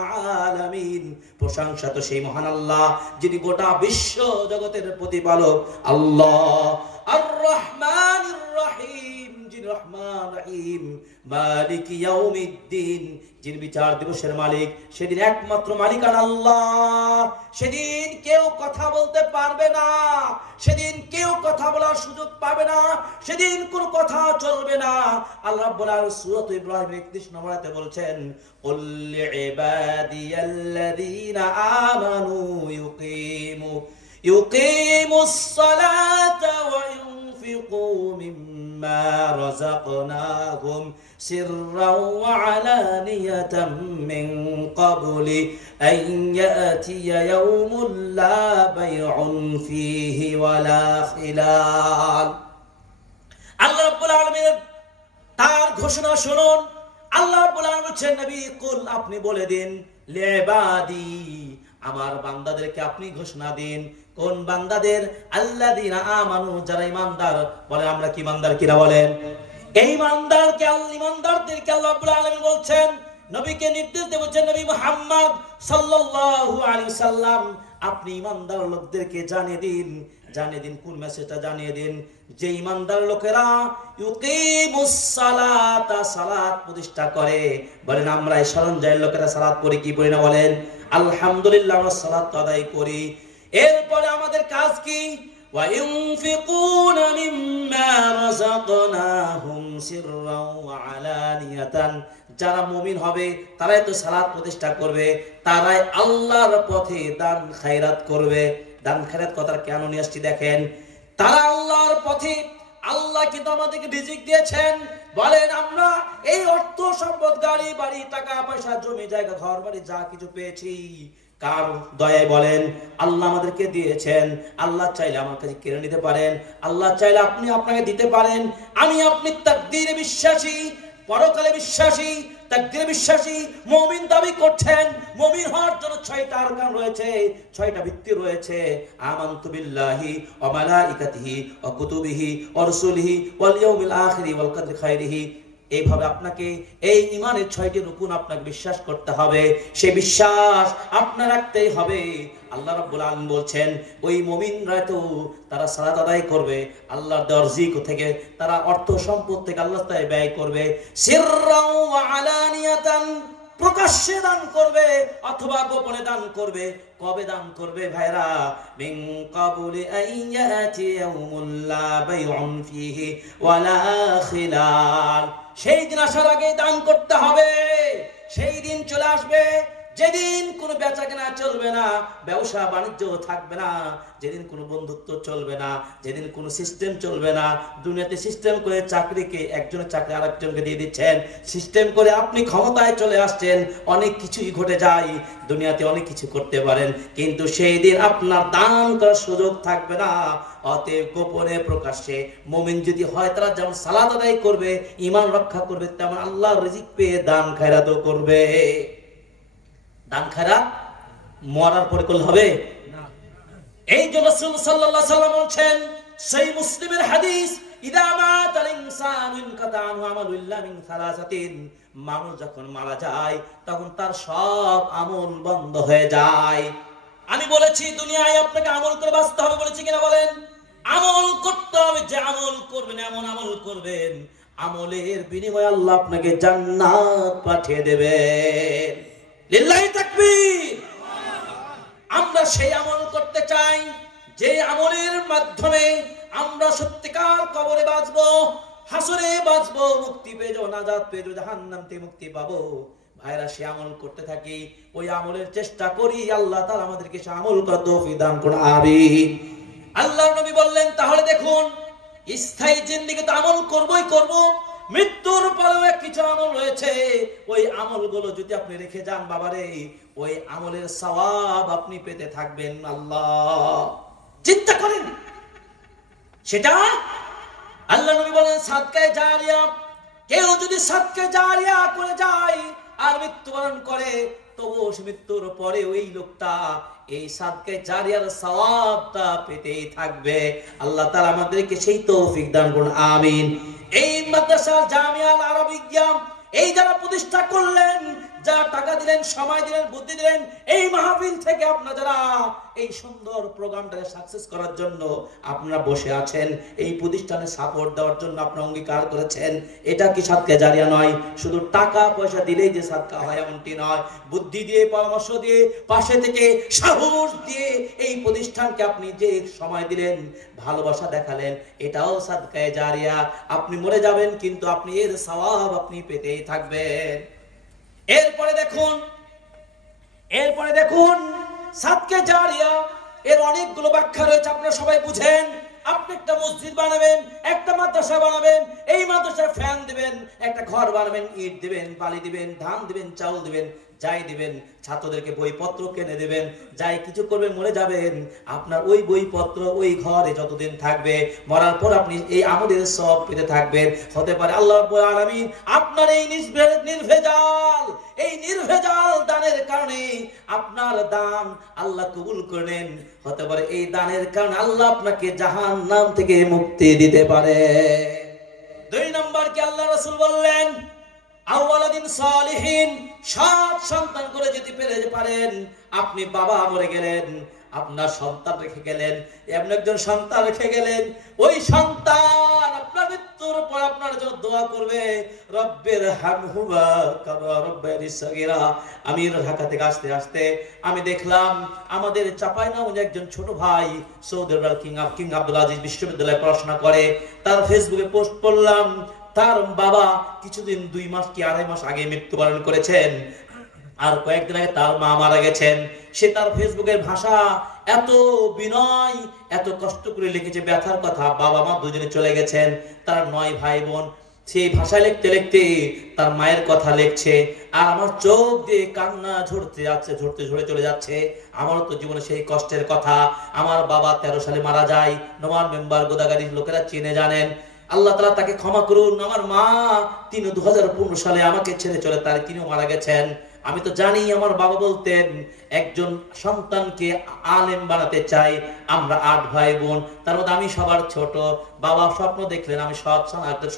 আলামিন, প্রশংসা তো সেই মহান আল্লাহ যিনি গোটা বিশ্ব জগতের প্রতিপালক আল্লাহ। আর রহমানির রহিম, যিনি রহমান রহিম। মালিক ইয়াউমিদ্দিন, যিনি বিচার দিবসের মালিক। সেদিন একমাত্র মালিকান আল্লাহ। সেদিন কেউ কথা বলতে পারবে না, সেদিন কেউ কথা বলার সুযোগ পাবে না, সেদিন কোনো কথা চলবে না। আল্লাহ রাব্বুল আলামিন সূরা ইব্রাহিম 31 নম্বর আয়াতে বলছেন, কুল লিইবাদিয়াল্লাযীনা আমানু ইউকিমুস সালাতা ওয়া ইউনফিকু মিম্মা রাযাকনাহুম সিররাও ওয়া আলানিয়াতাম মিন ক্বাবলি আন ইয়াতিয়া ইয়াউমুল লা বাইউন ফীহি ওয়ালা খিলাল। আল্লাহ রাব্বুল আলামিন তার ঘোষণা শুনুন। আল্লাহ রাব্বুল আলামিন বলেন, নবী কুল, আপনি বলে দিন, লিইবাদি, আমার বান্দাদেরকে আপনি ঘোষণা দিন। কোন বান্দাদের? আল্লাযীনা আমানু, যারা ঈমানদার। বলে আমরা কি ঈমানদার কিনা বলেন? এই ঈমানদারকে, ঈমানদারদেরকে আল্লাহ রাব্বুল আলামিন বলছেন, নবীকে নির্দেশ দিয়ে বলছেন, নবী মুহাম্মদ সাল্লাল্লাহু আলাইহি সাল্লাম, আপনি ঈমানদার লোকদেরকে জানিয়ে দিন। কোন মেসেজটা জানিয়ে দিন? যে ঈমানদার লোকেরা ইউকিমুস সালাতা, সালাত প্রতিষ্ঠা করে। বলেন আমরা এই সরঞ্জামের লোকেরা সালাত পড়ি কি পড়ি না? বলেন আলহামদুলিল্লাহ, আমরা সালাত আদায় করি। এরপরে আমাদের কাজ কি? ওয়া ইউনফিকুনা মিম্মা রাযাকনাহুম সিররাও ওয়া আলানিয়াতান, যারা মুমিন হবে তারাই তো সালাত প্রতিষ্ঠা করবে, তারাই আল্লাহর পথে দান খায়রাত করবে। দান খায়রাত কথা কেন নিয়ে আসছি দেখেন, তারা আল্লাহর পথে, আল্লাহ কিন্তু আমাদেরকে রিজিক দিয়েছেন। বলেন আমরা এই অর্থ সম্পদ, গাড়ি বাড়ি, টাকা পয়সা, জমি জায়গা, ঘর বাড়ি যা কিছু পেয়েছি কার দয়ায়? বলেন আল্লাহ আমাদেরকে দিয়েছেন। আল্লাহ চাইলে আমার কাছে কেড়ে নিতে পারেন, আল্লাহ চাইলে আপনি আপনাকে দিতে পারেন। আমি আপনি তাকদীরে বিশ্বাসী, পরকালে বিশ্বাসী, তাকদীরে বিশ্বাসী মুমিন দাবি করছেন। মুমিন হওয়ার জন্য 6টা আরকান রয়েছে, 6টা ভিত্তি রয়েছে। আমানতু বিল্লাহি ওয়া মালাইকাতিহি ওয়া কুতুবিহি ওয়া রাসূলিহি ওয়াল ইয়াউমিল আখিরি ওয়াল কদরি খায়রিহি। এইভাবে আপনাকে এই ঈমানের 6টি রুকুন আপনাকে বিশ্বাস করতে হবে। সেই বিশ্বাস আপনার রাখতেই হবে। আল্লাহ রাব্বুল আলামিন বলছেন, ওই মুমিনরা তো তারা সালাত আদায় করবে, আল্লাহর দেওয়া রিজিক থেকে, তারা অর্থ সম্পদ থেকে আল্লাহর রাস্তায় ব্যয় করবে। সিররাও ওয়া আলানিয়াতান, প্রকাশ্যে দান করবে অথবা গোপনে দান করবে। কবে দান করবে ভাইরা? মিন ক্বাবলি আইয়াতি ইয়াউমুল লা বাইউন ফীহি ওয়ালা খিলাল, সেই দিন আসার আগে দান করতে হবে। সেই দিন চলে আসবে যেদিন কোনো বেচা কেনা চলবে না, ব্যবসা বাণিজ্য থাকবে না, যেদিন কোনো বন্ধুত্ব চলবে না, যেদিন কোনো সিস্টেম চলবে না। দুনিয়াতে সিস্টেম করে চাকরিকে, একজনের চাকরি আরেকজনকে দিয়ে দিচ্ছেন, সিস্টেম করে আপনি ক্ষমতায় চলে আসছেন, অনেক কিছুই ঘটে যায় দুনিয়াতে, অনেক কিছু করতে পারেন, কিন্তু সেই দিন আপনার দান করার সুযোগ থাকবে না। অতএব গোপনে প্রকাশ্যে মুমিন যদি হয়, তারা যেমন সালাত আদায় করবে, ঈমান রক্ষা করবে, তেমন আল্লাহর রিজিক পেয়ে দান খায়রাতও করবে। দান খায়রাত মরার পরে করলে হবে না। এই জন্য রাসূল সাল্লাল্লাহু আলাইহি সাল্লাম বলেছেন, সহিহ মুসলিমের হাদিস, ইদা মাতাল ইনসানু ইনকাতা আনহু আমালু ইল্লা মিন সালাসাতিন, মানুষ যখন মারা যায় তখন তার সব আমল বন্ধ হয়ে যায়। আমি বলেছি দুনিয়ায় আপনাকে আমল করে বাঁচতে হবে, বলেছি কিনা বলেন? আমল করতে হবে, যে আমল করবেন এমন আমল করবেন আমলের বিনিময়ে আল্লাহ আপনাকে জান্নাত পাঠিয়ে দেবেন। লিল্লাহি তাকবীর। আমরা সেই আমল করতে চাই যে আমলের মাধ্যমে আমরা সত্যিকার কবরে বাঁচবো, হাসরে বাঁচবো, মুক্তি পেয়ে যাবো, নাজাত পেয়ে যাবো, জাহান্নাম থেকে মুক্তি পাবো। ভাইরা সে আমল করতে থাকি, ওই আমলের চেষ্টা করি, আল্লাহ তাআলা আমাদেরকে সে আমল করার তৌফিক দান করুন, আমিন। আল্লাহর নবী বললেন তাহলে দেখুন স্থায়ী জিন্দেগি তো আমল করবই করব, মৃত্যুর পরেও কিছু আমল রয়েছে, ওই আমলগুলো যদি আপনি রেখে যান বাবারে, ওই আমলের সওয়াব আপনি পেতে থাকবেন। আল্লাহ চিন্তা করেন সেটা। আল্লাহ নবী বলেন সাদকায়ে জারিয়া, কেউ যদি সাদকায়ে জারিয়া করে যায় আর মৃত্যুবরণ করে, তবু সে মৃত্যুর পরে ওই লোকটা এই সাদকায়ে জারিয়ার সওয়াবটা পেতেই থাকবে। আল্লাহ তাআলা আমাদেরকে সেই তৌফিক দান করুন, আমিন। এই মাদ্রাসা জামিয়াল আরাবিয়া এই যারা প্রতিষ্ঠা করলেন, যারা টাকা দিলেন, সময় দিলেন, বুদ্ধি দিলেন, এই মাহফিল থেকে আপনারা যারা এই সুন্দর প্রোগ্রামটাকে সাকসেস করার জন্য আপনারা বসে আছেন, এই প্রতিষ্ঠানে সাপোর্ট দেওয়ার জন্য আপনারা অঙ্গীকার করেছেন, এটা কি সাদকায়ে জারিয়া নয়? শুধু টাকা পয়সা দিলেই যে সাদকা হয় এমনটি নয়, বুদ্ধি দিয়ে, পরামর্শ দিয়ে, পাশে থেকে সাহস দিয়ে এই প্রতিষ্ঠানকে আপনি যে সময় দিলেন, ভালোবাসা দেখালেন, এটাও সাদকায়ে জারিয়া। আপনি মরে যাবেন কিন্তু আপনি এর সওয়াব আপনি পেতেই থাকবেন। এরপরে দেখুন সাদকায়ে জারিয়া এর অনেকগুলো ব্যাখ্যা রয়েছে, আপনারা সবাই বুঝেন। আপনি একটা মসজিদ বানাবেন, একটা মাদ্রাসা বানাবেন, এই মাদ্রাসায় ফ্যান দিবেন, একটা ঘর বানাবেন, ইট দিবেন, বালি দিবেন, ধান দিবেন, চাউল দিবেন, যাই দিবেন, ছাত্রদেরকে বইপত্র কিনে দেবেন, যাই কিছু করবেন, মরে যাবেন, আপনার ওই বইপত্র ওই ঘরে যতদিন থাকবে, মরার পর আপনি এই আমলের সওয়াব পেতে থাকবেন। হতে পারে আল্লাহ রাব্বুল আলামিন আপনার এই নির্ভেজাল দানের কারণে আপনার দান আল্লাহ কবুল করেন। হতে পারে এই দানের কারণে আল্লাহ আপনাকে জাহান্নাম থেকে মুক্তি দিতে পারে। 2 নম্বর কি আল্লাহ রাসূল বললেন আওয়ালাদিন সালিহিন, সৎ সন্তান করে যদি পেরে পারেন। আপনি বাবা মরে গেলেন, আপনার সন্তান রেখে গেলেন, এমন একজন সন্তান রেখে গেলেন, ওই সন্তান আপনার মৃত্যুর পর আপনার জন্য দোয়া করবে, রব্বির হামহুমা কামা রাব্বায়ানি সগীরা। আমি ঢাকা থেকে আসতে আমি দেখলাম আমাদের চাঁপাইনবাবগঞ্জে একজন ছোট ভাই সৌদি আরবের কিং আব্দুল আজিজ বিশ্ববিদ্যালয়ে পড়াশোনা করে, তার ফেসবুকে পোস্ট করলাম, তার বাবা কিছুদিন 2 মাস কি 2.5 মাস আগে মৃত্যুবরণ করেছেন, আর কয়েকদিন আগে তার মা মারা গেছেন। সে তার ফেসবুকের ভাষা এত বিনয়, এত কষ্ট করে লিখেছে ব্যথার কথা, বাবা মা দুজনে চলে গেছেন, তার 9 ভাই বোন। সেই ভাষা লিখতে তার মায়ের কথা লিখছে, আর আমার চোখ দিয়ে কান্না ঝরতে চলে যাচ্ছে। আমার তো জীবনে সেই কষ্টের কথা। আমার বাবা 13 সালে মারা যায়, নোমান মেম্বার গোদাগাড়ির লোকেরা চিনে জানেন, আল্লাহ তাআলা তাকে ক্ষমা করুন। আমার মা 2015 সালে আমাকে ছেড়ে চলে তিনিও মারা গেছেন। আমি তো জানি আমার বাবা বলতেন একজন সন্তানকে আলেম বানাতে চাই। আমরা 8 ভাই বোন, তার মধ্যে আমি সবার ছোট। বাবা স্বপ্ন দেখলেন আমি সৎ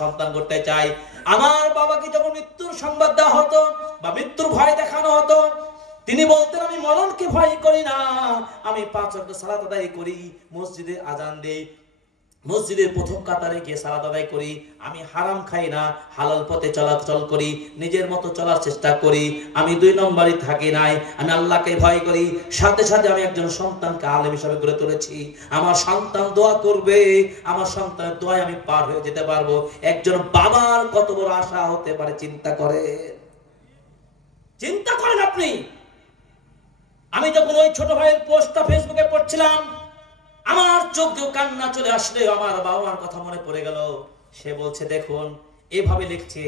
সন্তান করতে চাই। আমার বাবাকে যখন মৃত্যুর সংবাদ দেওয়া হতো বা মৃত্যুর ভয় দেখানো হতো, তিনি বলতেন আমি মরণকে ভয় করি না, আমি 5 ওয়াক্ত সালাত আদায় করি, মসজিদে আজান দেই, মসজিদের প্রথম কাতারে গিয়ে সালাত আদায় করি, আমি হারাম খাই না, হালাল পথে চলাচল করি, নিজের মতো চলার চেষ্টা করি, আমি 2 নম্বরই থাকি নাই, আমি আল্লাহকে ভয় করি। সাথে সাথে আমি একজন সন্তানকে আলেম হিসেবে গড়ে তুলেছি। আমার সন্তান দোয়া করবে, আমার সন্তানের দোয়ায় আমি পার হয়ে যেতে পারবো। একজন বাবার কত বড় আশা হতে পারে চিন্তা করেন আপনি। আমি যখন ওই ছোট ভাইয়ের পোস্টটা ফেসবুকে পড়ছিলাম, আমার চোখ দিয়ে কান্না চলে আসলে আমার বাবা মার কথা মনে পড়ে গেল। সে বলছে দেখুন এভাবে লিখছে,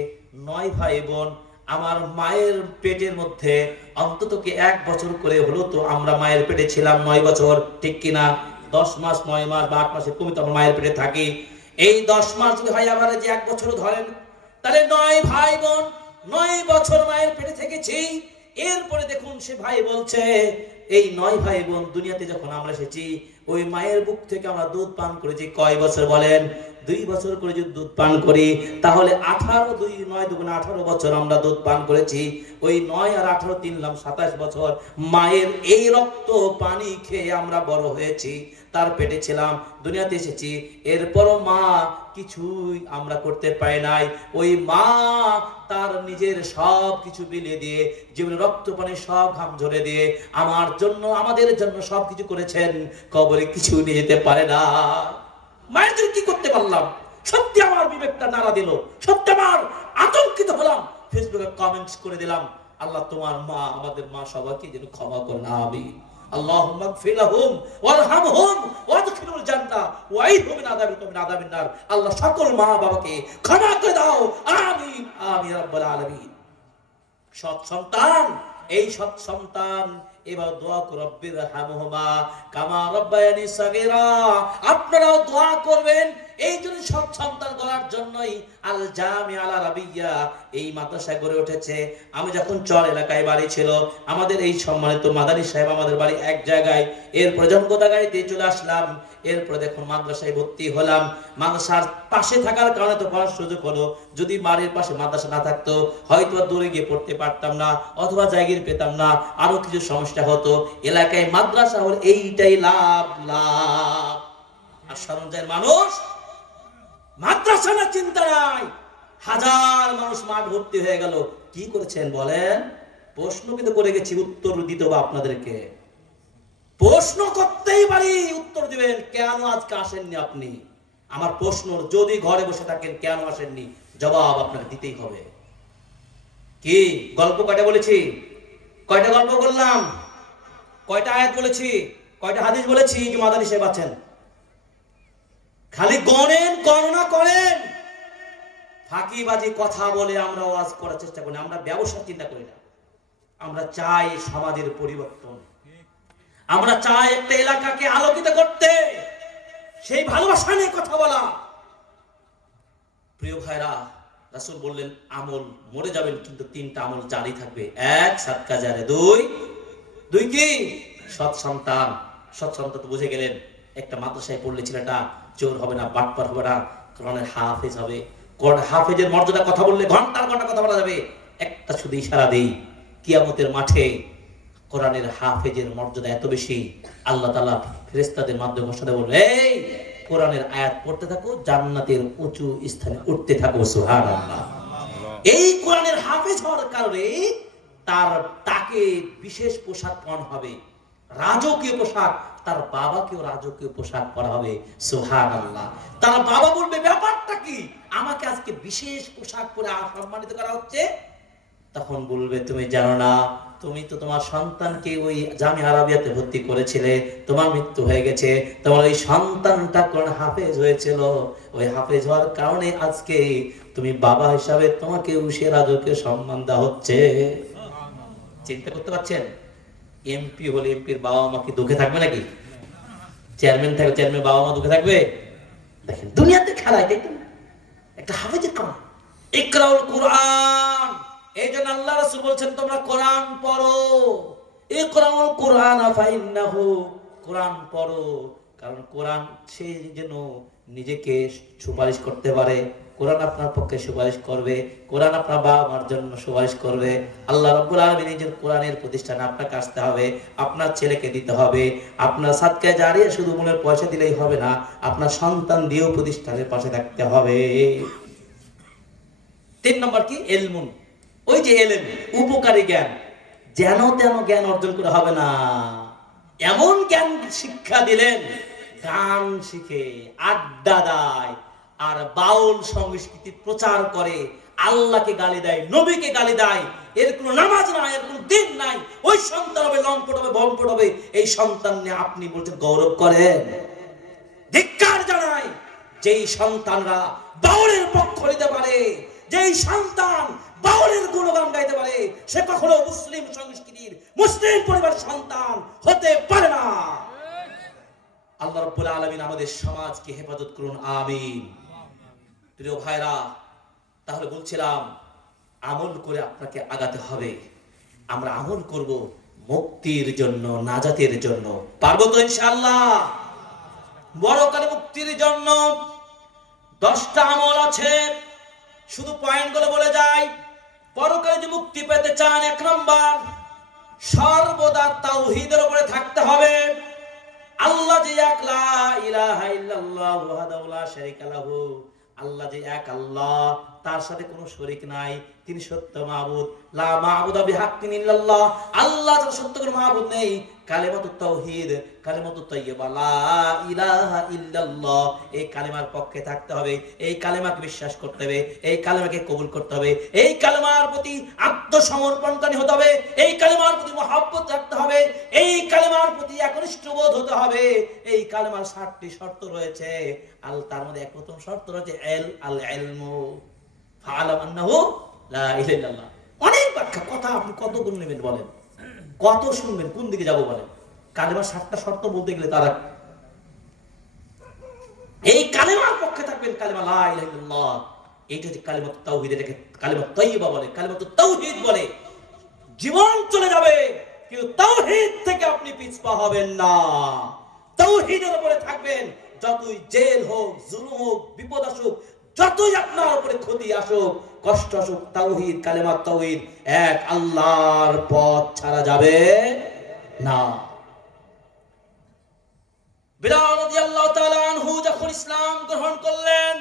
9 ভাই বোন, আমার মায়ের পেটের মধ্যে অন্তত কি 1 বছর করে হলো তো আমরা মায়ের পেটে ছিলাম, 9 বছর, ঠিক কিনা? 10 মাস 9 মাস বা 8 মাসের কমই তো আমরা মায়ের পেটে থাকি। এই 10 মাস যদি হয় আবার যে 1 বছর ধরেন, তাহলে 9 ভাই বোন 9 বছর মায়ের পেটে থেকেছি। এরপরে দেখুন সে ভাই বলছে এই 9 ভাই বোন দুনিয়াতে যখন আমরা এসেছি, ওই মায়ের বুক থেকে আমরা দুধ পান করেছি কয় বছর বলেন? 2 বছর করে যদি দুধ পান করি তাহলে 18 2 9 দুগুণে 18 বছর আমরা দুধ পান করেছি। ওই 9 আর 18 3 লাম 27 বছর মায়ের এই রক্ত পানি খেয়ে আমরা বড় হয়েছি, তার পেটে ছিলাম, দুনিয়াতে এসেছি। এরপরও মা কিছুই আমরা করতে পারি নাই। ওই মা তার নিজের সব কিছু বিলিয়ে দিয়ে, জীবনে রক্ত পানি সব ঘাম ঝরে দিয়ে আমার জন্য, আমাদের জন্য সব কিছু করেছেন। কবরে কিছু নিয়ে যেতে পারে না। মায়ের জন্য কি করতে পারলাম? সত্যি আমার বিবেকটা নাড়া দিল, সত্যি আমার আতঙ্কিত হলাম। ফেসবুকে কমেন্টস করে দিলাম, আল্লাহ তোমার মা, আমাদের মা সবাইকে যেন ক্ষমা করেন, আমিন। আল্লাহুম্মা গফির লাহুম ওয়ারহামহুম ওয়াদখিলুল জান্নাহ ওয়াইদহুম মিন আযাবিন নার। আল্লাহ সকল মা বাবাকে ক্ষমা করে দাও, আমিন আমিন রাব্বুল আলামিন। সৎ সন্তান, এই সৎ সন্তান এবার দোয়া করো, রব্বিরহামহুমা কামা রাব্বায়ানি সাগীরা। আপনারাও দোয়া করবেন এই জন্য, সৎ সন্তান করার জন্যই আল জামিয়া আল আরাবিয়া এই মাদ্রাসা গড়ে উঠেছে। আমি যখন চর এলাকায় বাড়ি ছিল, আমাদের এই সম্মানিত মাদানী সাহেব আমাদের বাড়ি এক জায়গায়, এরপরে জনপদা গাড়িতে চলে আসলাম। এরপরে দেখুন মাদ্রাসায় ভর্তি হলাম। মাদ্রাসার পাশে থাকার কারণে তো পড়ার সুযোগ হলো। যদি বাড়ির পাশে মাদ্রাসা না থাকতো হয়তো দূরে গিয়ে পড়তে পারতাম না, অথবা জায়গা পেতাম না, আরো কিছু সমস্যা হতো। এলাকায় মাদ্রাসা হল এইটাই লাভ লাভ। আর সরঞ্জামের মানুষ মাদ্রাসা না চিন্তা নাই, হাজার মানুষ মাঠ ভর্তি হয়ে গেল। কি করেছেন বলেন? প্রশ্ন কিন্তু করে গেছি, উত্তর দিতে হবে আপনাদেরকে। প্রশ্ন করতেই পারি, উত্তর দিবেন। কেন আজকে আসেননি আপনি? আমার প্রশ্ন, যদি ঘরে বসে থাকেন কেন আসেননি, জবাব আপনাকে দিতেই হবে। কি গল্প কয়টা বলেছি? কয়টা গল্প করলাম? কয়টা আয়াত বলেছি? কয়টা হাদিস বলেছি? যে মাদানী সাহেব আছেন, খালি গণেন, গণনা করেন। ফাঁকিবাজি কথা বলে আমরা ওয়াজ করার চেষ্টা করি, আমরা ব্যবসা চিন্তা করি না। আমরা চাই সমাজের পরিবর্তন, আমরা চাই একটা এলাকাকে আলোকিত করতে, সেই ভালোবাসা নিয়ে কথা বলা। প্রিয় ভাইরা, রাসূল বললেন আমল, মরে যাবেন কিন্তু 3টা আমল জারি থাকবে। 1 সাদকা জারি, 2 কি সৎ সন্তান। সৎ সন্তান তো বুঝে গেলেন, একটা মাদ্রাসায় পড়লে ছেলেটা চোর হবে না, বাটপার হবে না, কোরআনের হাফেজ হবে। হাফেজের মর্যাদা কথা বললে ঘন্টার ঘন্টা কথা বলা যাবে। একটা শুধু ইশারা দেই, কিয়ামতের মাঠে কোরআনের হাফেজের মর্যাদা এত বেশি, আল্লাহ তাআলা ফেরেশতাদের মাধ্যমে ঘোষণা বলবে, এই কোরআনের আয়াত পড়তে থাকো, জান্নাতের উঁচু স্থানে উঠতে থাকো, সুবহানাল্লাহ। এই কোরআনের হাফেজ হওয়ার কারণে তাকে বিশেষ পোশাক পরানো হবে, রাজকীয় পোশাক। তার বাবাকেও রাজকীয় পোশাক পরা হবে, সুবহানাল্লাহ। তার বাবা বলবে, ব্যাপারটা কি, আমাকে আজকে বিশেষ পোশাক পরে সম্মানিত করা হচ্ছে। তখন বলবে, তুমি জানো না, তুমি তো তোমার সন্তানকে ওই জামিয়া আরাবিয়াতে ভর্তি করেছিলে, তোমার মৃত্যু হয়ে গেছে, তোমার ওই সন্তানটা কোরআন হাফেজ হয়েছিল, ওই হাফেজ হওয়ার কারণে আজকে তুমি বাবা হিসাবে তোমাকে সে রাজকীয় সম্মান দেওয়া হচ্ছে। চিন্তা করতে পারছেন? এমপি হলে এমপির বাবা মা কি দুঃখে থাকবে নাকি? চেয়ারম্যান থাকবে, চেয়ারম্যান বাবা মা দুঃখে থাকবে? দেখেন দুনিয়াতে খেলা, এটা একটা হাফেজের কাম। ইকরাউল কুরআন, এই জন্য আল্লাহ রাসূল বলছেন তোমরা কোরআন পড়ো। ইকরাউল কুরআন ফাইন্নাহু, কোরআন পড়ো, কারণ কোরআন সে যেন নিজেকে সুপারিশ করতে পারে। কোরআন আপনার পক্ষে সুপারিশ করবে, কোরআন আপনার বাবা মার জন্য সুপারিশ করবে। আল্লাহ রাব্বুল আলামিন নিজের কোরআনের প্রতিষ্ঠানে আপনাকে আসতে হবে, আপনার ছেলেকে দিতে হবে। আপনার সাদকা জারিয়া শুধু মনের পয়সা দিলেই হবে না, আপনার সন্তান দিয়েও প্রতিষ্ঠানের পাশে থাকতে হবে। 3 নম্বর কি? ইলমুন, ওই যে এলেম, উপকারী জ্ঞান। যেন তেন জ্ঞান অর্জন করে হবে না। এমন জ্ঞান শিক্ষা দিলেন, গান শিখে আড্ডা দেয় আর বাউল সংস্কৃতি প্রচার করে, আল্লাহকে গালি দেয়, নবীকে গালি দেয়, এর কোনো নামাজ নাই, এর কোনো দিন নাই, ওই সন্তান হবে লম্পট হবে, বম্পট হবে। এই সন্তান নিয়ে আপনি বলছেন গৌরব করেন? ধিক্কার জানাই যেই সন্তানরা বাউলের পক্ষ নিতে পারে, যেই সন্তান বাউলের গুণগান গাইতে পারে, সে কখনো মুসলিম সংস্কৃতির, মুসলিম পরিবারের সন্তান হতে পারে না। আল্লাহ রাব্বুল আলামিন আমাদের সমাজকে হেফাজত করুন, আমিন। প্রিয় ভাইরা, তাহলে বলছিলাম আমল করে আপনাকে আগাতে হবে। আমরা আমল করব মুক্তির জন্য, নাজাতের জন্য। পারবো তো ইনশাআল্লাহ? বড়কালে মুক্তির জন্য 10টা আমল আছে, শুধু পয়েন্টগুলো বলে যাই। পরকালে যে মুক্তি পেতে চান, 1 নাম্বার সর্বদা তাওহীদের উপরে থাকতে হবে। আল্লাহ যে এক, লা ইলাহা ইল্লাল্লাহু ওয়াহদাহু লা শারীকা লাহু, আল্লাহ যে এক আল্লাহ, তার সাথে কোনো শরীক নাই, তিনি সত্য মাবুদ। লা মাবুদা বিহাক্কিন ইল্লাল্লাহ, আল্লাহ ছাড়া সত্য কোনো মাবুদ নেই। কালিমাতুত তাওহীদ, কালিমাতুত তাইয়্যিবা, লা ইলাহা ইল্লাল্লাহ, এই কালিমার পক্ষে থাকতে হবে। এই কালিমাকে বিশ্বাস করতে হবে, এই কালিমাকে কবুল করতে হবে, এই কালিমার প্রতি আত্মসমর্পণকারী হতে হবে, এই কালিমার প্রতি মহব্বত রাখতে হবে, এই কালিমার প্রতি একনিষ্ঠ বোধ হতে হবে। এই কালিমার 7টি শর্ত রয়েছে, তার মধ্যে এক প্রথম শর্ত রয়েছে আল ইলমু ফাআলাম আন্নাহু লা ইলাহা ইল্লাল্লাহ। অনেক ব্যাখ্যা, কথা আপনি কত গুণ নেবেন বলেন, কত শুনবেন, কোন দিকে যাব বলেন। কালেমার 7টা শর্ত বলতে গেলে তারা এই কালেমার পক্ষে থাকবেন, কালেমা লা ইলাহা ইল্লাল্লাহ, এইটা হচ্ছে কালিমাতুত তাওহীদ, এটাকে কালিমাতুত তাইয়্যিবা বলে, কালিমাতুত তাওহীদ বলে। জীবন চলে যাবে কিন্তু তাওহীদ থেকে আপনি পিছপা হবেন না, তাওহীদের উপরে থাকবেন। যতই জেল হোক, জুলুম হোক, বিপদ আসুক, যতই আপনার উপরে ক্ষতি আসুক, কষ্ট আসুক, তাওহীদ, কালেমা তাওহীদ, এক আল্লাহর পথ ছাড়া যাবে না। বিলাল রাদিয়াল্লাহু তাআলা আনহু যখন ইসলাম গ্রহণ করলেন,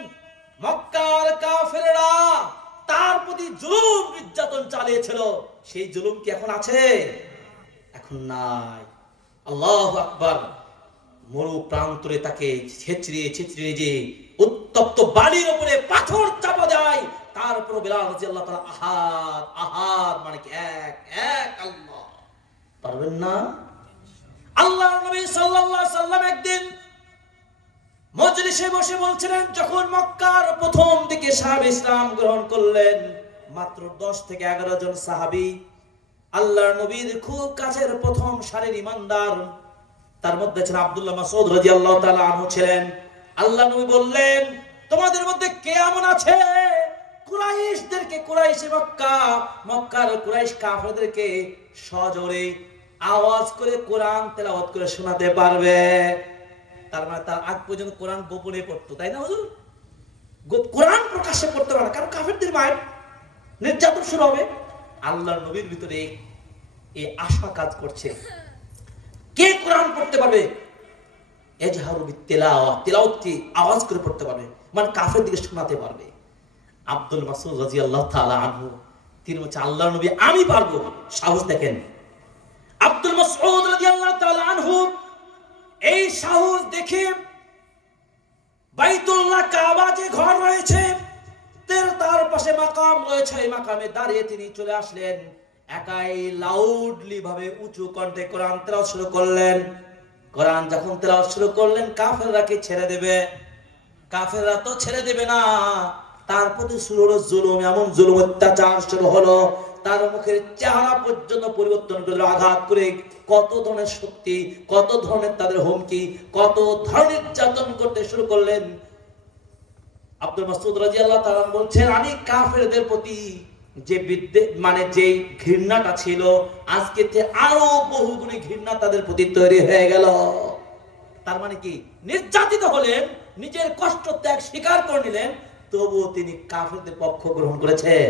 মক্কার কাফেররা তার প্রতি জুলুম নির্যাতন চালিয়েছিল, সেই জুলুম কি এখন আছে? এখন নাই। আল্লাহু আকবার। মরু প্রান্তরে তাকে ছেঁচড়িয়ে ছেঁচড়িয়ে যে উত্তপ্ত বালির উপরে পাথর চাপা যায়, তারপর বিলাল রাদিয়াল্লাহু তাআলা আহাদ আহাদ মানে কি এক এক আল্লাহ, পারবেন না? আল্লাহর নবী সাল্লাল্লাহু আলাইহি সাল্লাম একদিন মজলিসে বসে বলছিলেন, যখন মক্কার প্রথম দিকে সাহাবী ইসলাম গ্রহণ করলেন, মাত্র 10 থেকে 11 জন সাহাবী, আল্লাহর নবীর খুব কাছের প্রথম সারির ঈমানদার, তার মধ্যে ছিলেন আব্দুল্লাহ মাসউদ রাদিয়াল্লাহু তাআলা আনহু ছিলেন। আল্লাহ নবী বললেন, তোমাদের মধ্যে কে এমন আছে কুরাইশদেরকে, কুরাইশে মক্কা, মক্কার কুরাইশ কাফেরদেরকে সজোরে আওয়াজ করে কোরআন তেলাওয়াত করে শোনাতে পারবে? তার মানে তার আগ পর্যন্ত কোরআন গোপনে পড়তো, তাই না হুজুর? কোরআন প্রকাশ্যে পড়তে পারে, কারণ কাফেরদের মায়ের নির্যাতন শুরু হবে। আল্লাহর নবীর ভিতরে এই আশা কাজ করছে, কে কোরআন পড়তে পারবে? এজহারু বিতিলাওয়া, তিলাওয়াতকে আওয়াজ করে পড়তে পারবে, মানে কাফের দিকে শোনাতে পারবে। আব্দুল মাসউদ রাদিয়াল্লাহু তাআলা আনহু তিনি বলছে, আল্লাহর নবী আমি পারবো। সাহস দেখেন, আব্দুল মাসউদ রাদিয়াল্লাহু তাআলা আনহু এই সাহস দেখে বাইতুল্লাহ কাবা যে ঘর রয়েছে, তার পাশে মাকাম রয়েছে, এই মাকামে দাঁড়িয়ে তিনি চলে আসলেন, একাই লাউডলি ভাবে উঁচু কণ্ঠে কোরআন তেলাওয়াত শুরু করলেন। কোরআন যখন তেলাওয়াত শুরু করলেন, কাফেররা কি ছেড়ে দেবে? কাফেররা তো ছেড়ে দেবে না। তার প্রতি শুরু হলো জুলুম, এমন জুলুম অত্যাচার শুরু হলো, তার মুখের চেহারা পর্যন্ত পরিবর্তন করে আঘাত করে কত ধরনের শক্তি, কত ধরনের তাদের হুমকি, কত ধরনের নির্যাতন করতে শুরু করলেন। আব্দুল মাসউদ রাদিয়াল্লাহু তাআলা বলছেন, আমি কাফেরদের প্রতি যে মানে যে ঘৃণাটা ছিল, আজকে আরো বহুগুণে ঘৃণা তাদের প্রতি তৈরি হয়ে গেল। তার মানে কি, নির্যাতিত হলেন, নিজের কষ্ট ত্যাগ স্বীকার করে নিলেন, তবুও তিনি কাফেরদের পক্ষ গ্রহণ করেছেন?